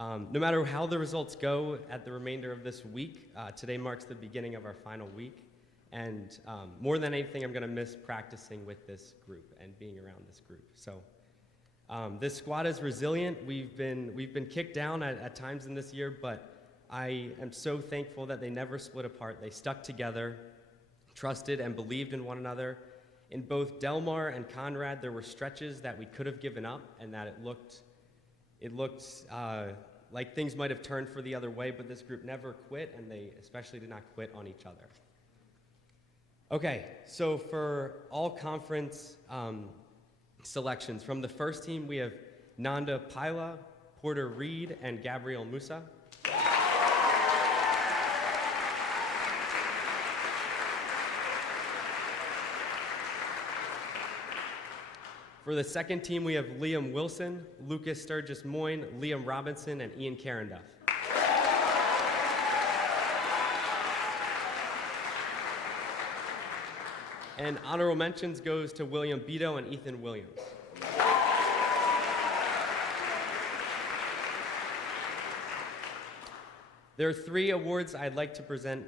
No matter how the results go at the remainder of this week, today marks the beginning of our final week. And more than anything, I'm going to miss practicing with this group and being around this group. So this squad is resilient. We've been kicked down at times in this year, but I am so thankful that they never split apart. They stuck together, trusted and believed in one another. In both Delmar and Conrad, there were stretches that we could have given up and that it looked like things might have turned for the other way, but this group never quit, and they especially did not quit on each other. Okay, so for all conference selections, from the first team, we have Nanda Paila, Porter Reed, and Gabriel Musa. For the second team, we have Liam Wilson, Lucas Sturgis Moyne, Liam Robinson, and Ian Carenduff. And honorable mentions goes to William Beto and Ethan Williams. There are 3 awards I'd like to present.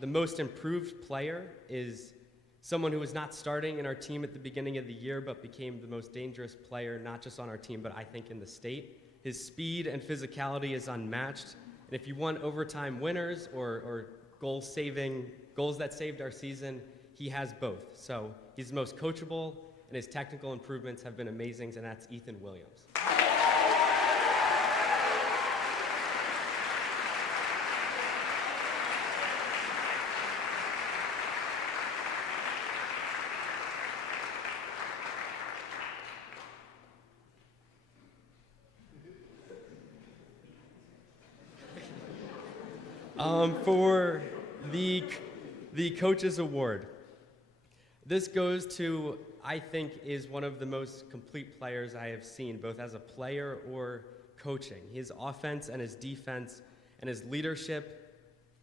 The most improved player is someone who was not starting in our team at the beginning of the year, but became the most dangerous player, not just on our team, but I think in the state. His speed and physicality is unmatched. And if you want overtime winners or goals that saved our season, he has both. So he's the most coachable, and his technical improvements have been amazing, and that's Ethan Williams. For the Coaches Award, this goes to, I think, is one of the most complete players I have seen, both as a player or coaching. His offense and his defense and his leadership,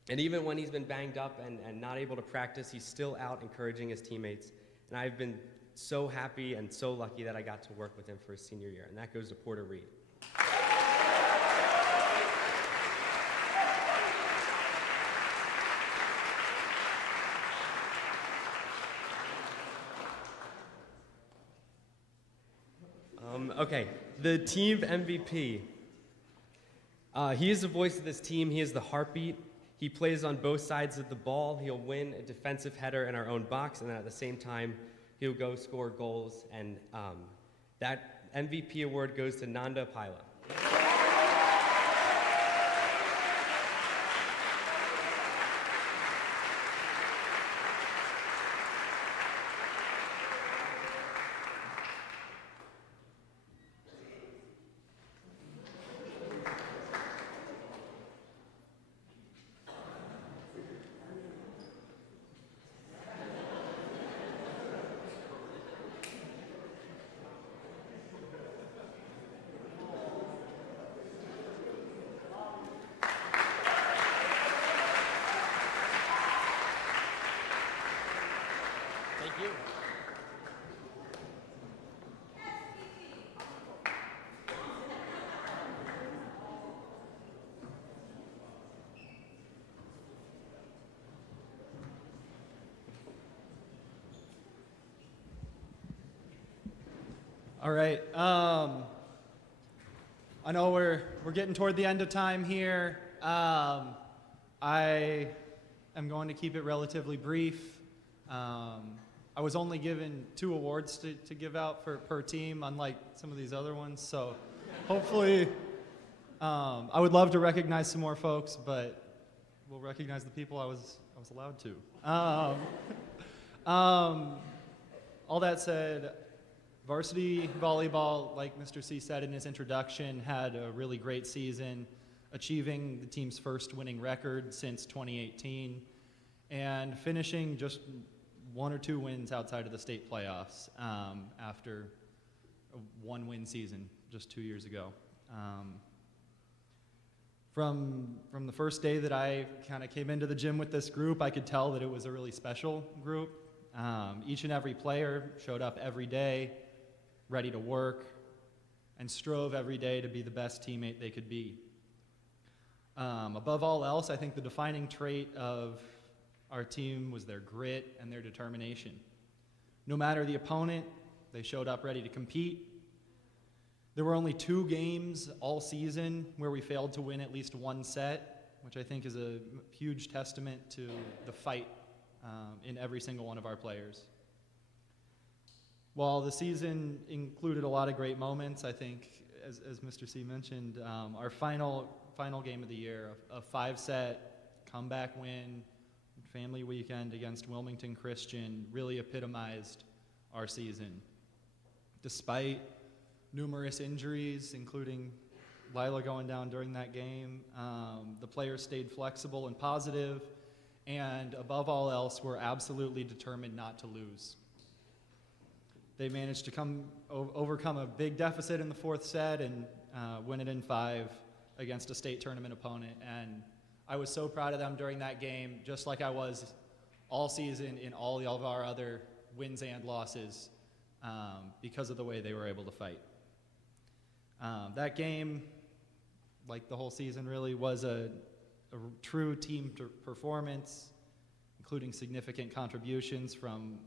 and even when he's been banged up and not able to practice, he's still out encouraging his teammates. And I've been so happy and so lucky that I got to work with him for his senior year, and that goes to Porter Reed. Okay, the team MVP. He is the voice of this team. He is the heartbeat. He plays on both sides of the ball. He'll win a defensive header in our own box, and then at the same time, he'll go score goals. And that MVP award goes to Nanda Paila. Thank you. All right. I know we're getting toward the end of time here. I am going to keep it relatively brief. I was only given 2 awards to give out per team, unlike some of these other ones. So hopefully, I would love to recognize some more folks, but we'll recognize the people I was allowed to. All that said, varsity volleyball, like Mr. C said in his introduction, had a really great season, achieving the team's first winning record since 2018, and finishing just 1 or 2 wins outside of the state playoffs after a 1-win season just 2 years ago. From the first day that I kind of came into the gym with this group, I could tell that it was a really special group. Each and every player showed up every day, ready to work, and strove every day to be the best teammate they could be. Above all else, I think the defining trait of our team was their grit and their determination. No matter the opponent, they showed up ready to compete. There were only 2 games all season where we failed to win at least one set, which I think is a huge testament to the fight in every single one of our players. While the season included a lot of great moments, I think, as Mr. C mentioned, our final game of the year, a 5-set comeback win, family weekend against Wilmington Christian, really epitomized our season. Despite numerous injuries, including Lila going down during that game, the players stayed flexible and positive, and above all else, were absolutely determined not to lose. They managed to overcome a big deficit in the 4th set and win it in 5 against a state tournament opponent. And I was so proud of them during that game, just like I was all season in all of our other wins and losses, because of the way they were able to fight. That game, like the whole season really, was a true team performance, including significant contributions from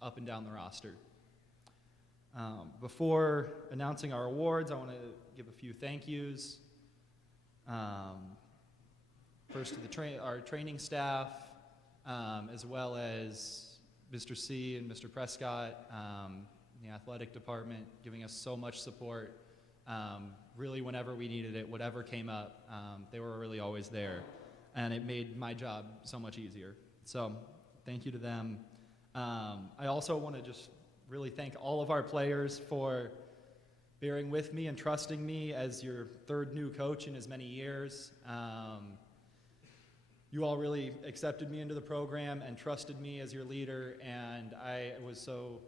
up and down the roster. Before announcing our awards, I want to give a few thank yous. First to our training staff, as well as Mr. C and Mr. Prescott, the athletic department, giving us so much support. Really, whenever we needed it, whatever came up, they were really always there. And it made my job so much easier. So thank you to them. I also want to just really thank all of our players for bearing with me and trusting me as your 3rd new coach in as many years. You all really accepted me into the program and trusted me as your leader, and I was so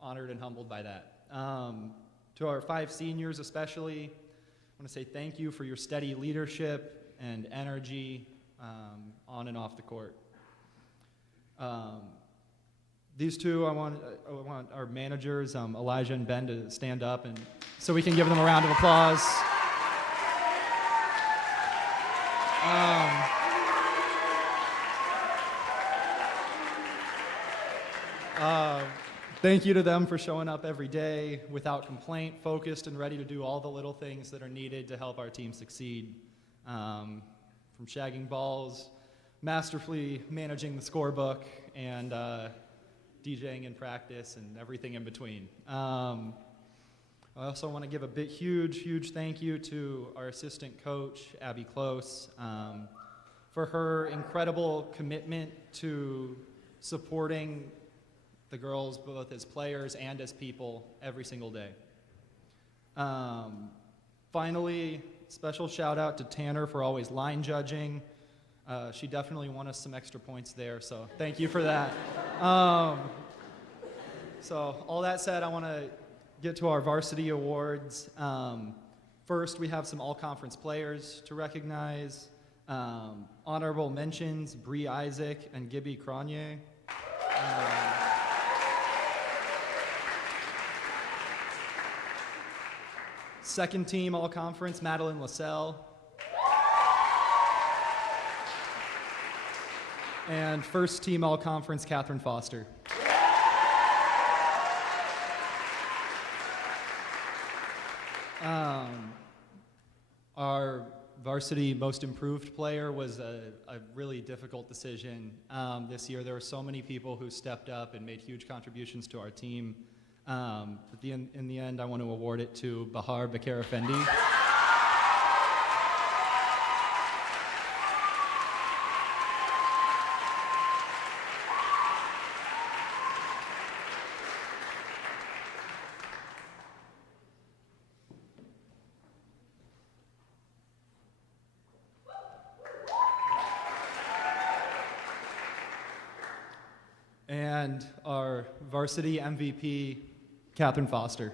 honored and humbled by that. To our 5 seniors especially, I want to say thank you for your steady leadership and energy on and off the court. These 2, I want our managers, Elijah and Ben, to stand up, and so we can give them a round of applause. Thank you to them for showing up every day without complaint, focused and ready to do all the little things that are needed to help our team succeed. From shagging balls, masterfully managing the scorebook, and DJing in practice, and everything in between. I also want to give a huge thank you to our assistant coach, Abby Close, for her incredible commitment to supporting the girls both as players and as people every single day. Finally, special shout out to Tanner for always line judging. She definitely won us some extra points there, so thank you for that. So all that said, I want to get to our varsity awards. First, we have some all-conference players to recognize. Honorable mentions, Bree Isaac and Gibby Cronje. Second team all-conference, Madeline LaSalle. And first team all-conference, Catherine Foster. Our varsity most improved player was a really difficult decision this year. There were so many people who stepped up and made huge contributions to our team. But in the end, I want to award it to Bahar Bakar Effendi. And our varsity MVP, Catherine Foster.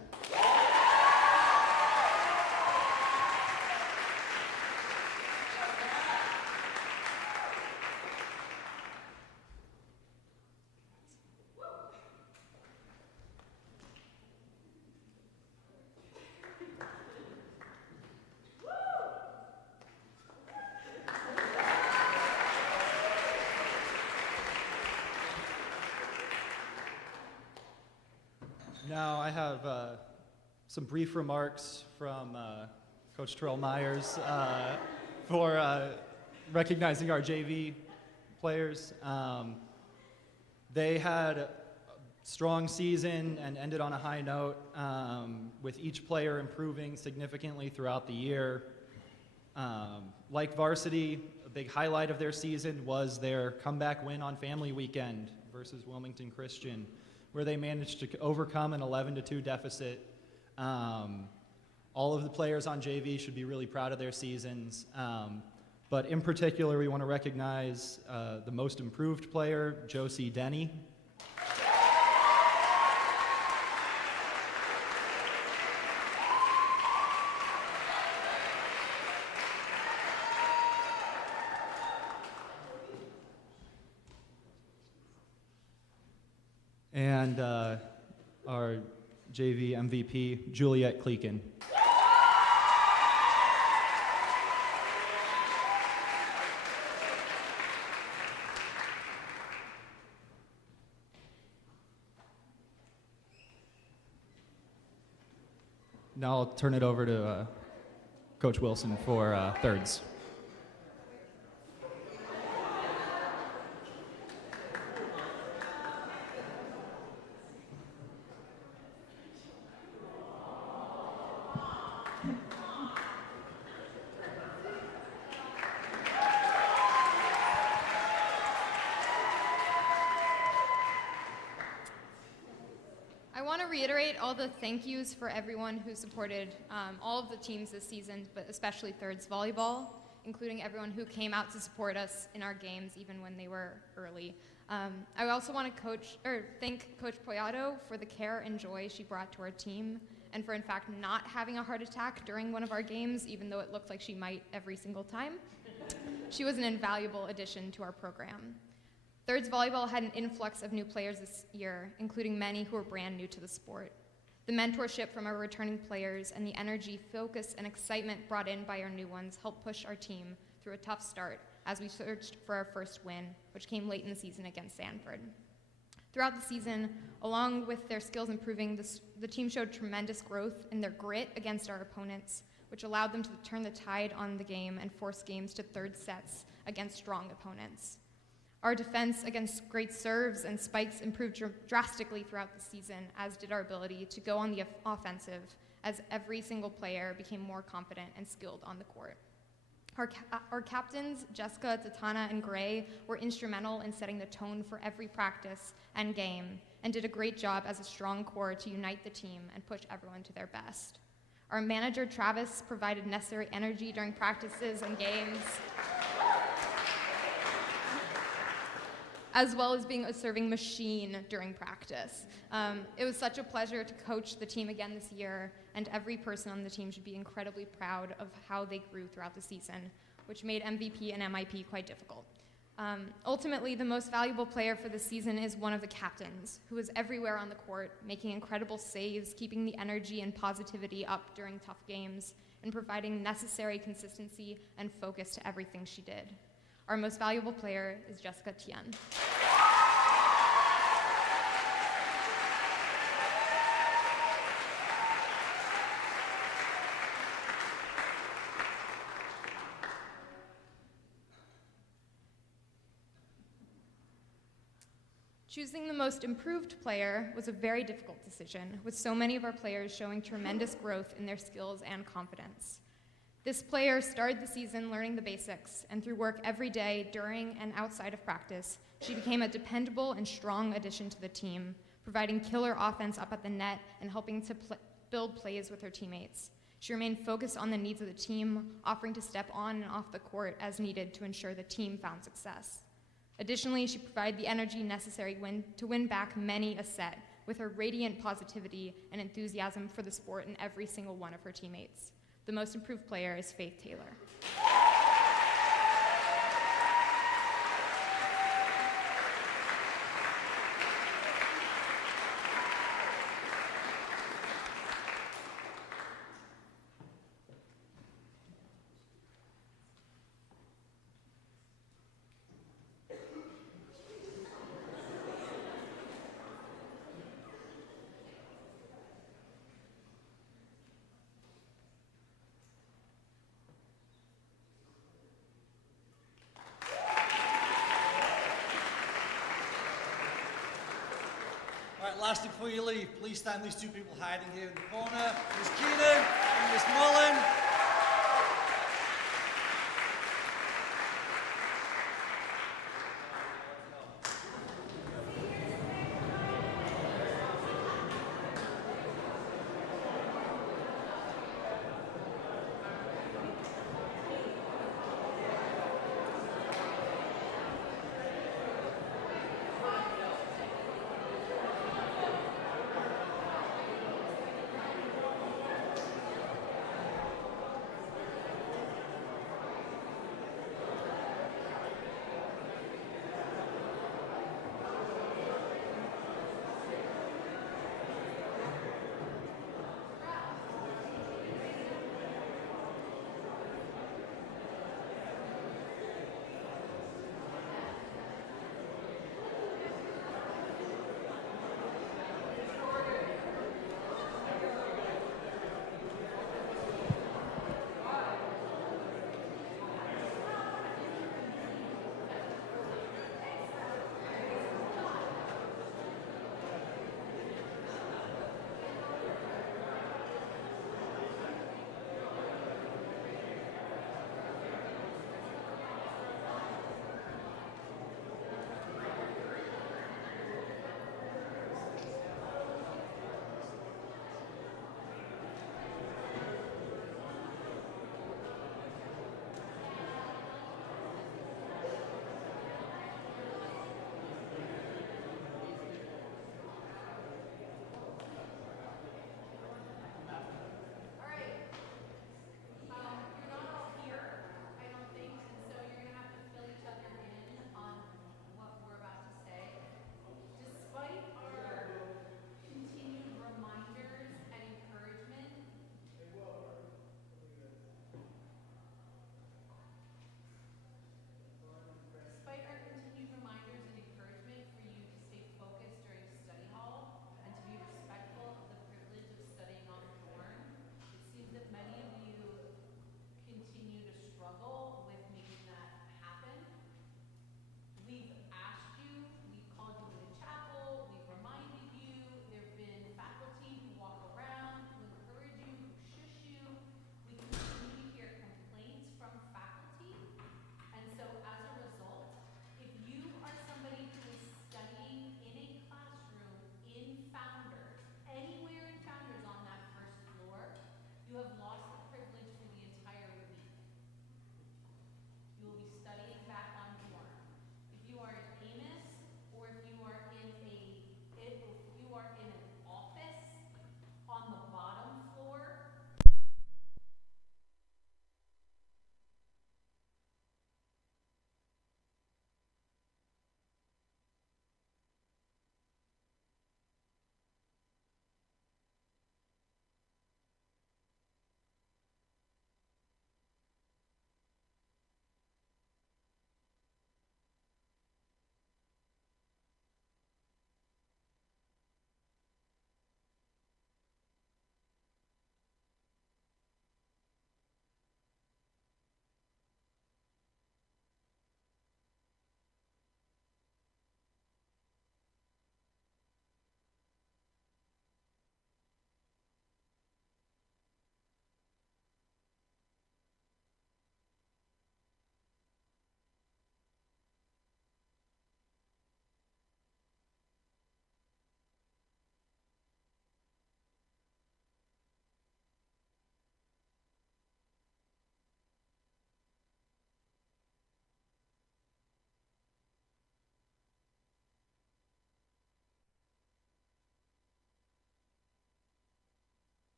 Now I have some brief remarks from Coach Terrell Myers for recognizing our JV players. They had a strong season and ended on a high note, with each player improving significantly throughout the year. Like varsity, a big highlight of their season was their comeback win on Family Weekend versus Wilmington Christian, where they managed to overcome an 11-2 deficit. All of the players on JV should be really proud of their seasons. But in particular, we want to recognize the most improved player, Josie Denny. And our JV MVP, Juliet Kleeken. Now I'll turn it over to Coach Wilson for thirds. I want to reiterate all the thank yous for everyone who supported all of the teams this season, but especially Thirds Volleyball, including everyone who came out to support us in our games even when they were early. I also want to thank Coach Poyato for the care and joy she brought to our team, and for in fact not having a heart attack during one of our games, even though it looked like she might every single time. She was an invaluable addition to our program. Thirds Volleyball had an influx of new players this year, including many who were brand new to the sport. The mentorship from our returning players and the energy, focus, and excitement brought in by our new ones helped push our team through a tough start as we searched for our first win, which came late in the season against Sanford. Throughout the season, along with their skills improving, the team showed tremendous growth in their grit against our opponents, which allowed them to turn the tide on the game and force games to third sets against strong opponents. Our defense against great serves and spikes improved drastically throughout the season, as did our ability to go on the offensive, as every single player became more confident and skilled on the court. Our captains, Jessica, Tatana, and Gray, were instrumental in setting the tone for every practice and game, and did a great job as a strong core to unite the team and push everyone to their best. Our manager, Travis, provided necessary energy during practices and games, as well as being a serving machine during practice. It was such a pleasure to coach the team again this year, and every person on the team should be incredibly proud of how they grew throughout the season, which made MVP and MIP quite difficult. Ultimately, the most valuable player for the season is one of the captains, who was everywhere on the court, making incredible saves, keeping the energy and positivity up during tough games, and providing necessary consistency and focus to everything she did. Our most valuable player is Jessica Tien. Choosing the most improved player was a very difficult decision, with so many of our players showing tremendous growth in their skills and confidence. This player started the season learning the basics, and through work every day during and outside of practice, she became a dependable and strong addition to the team, providing killer offense up at the net and helping to build plays with her teammates. She remained focused on the needs of the team, offering to step on and off the court as needed to ensure the team found success. Additionally, she provided the energy necessary to win back many a set, with her radiant positivity and enthusiasm for the sport in every single one of her teammates. The most improved player is Faith Taylor. right, lastly, before you leave, please stand these two people hiding here in the corner. Miss Keenan and Miss Mullen.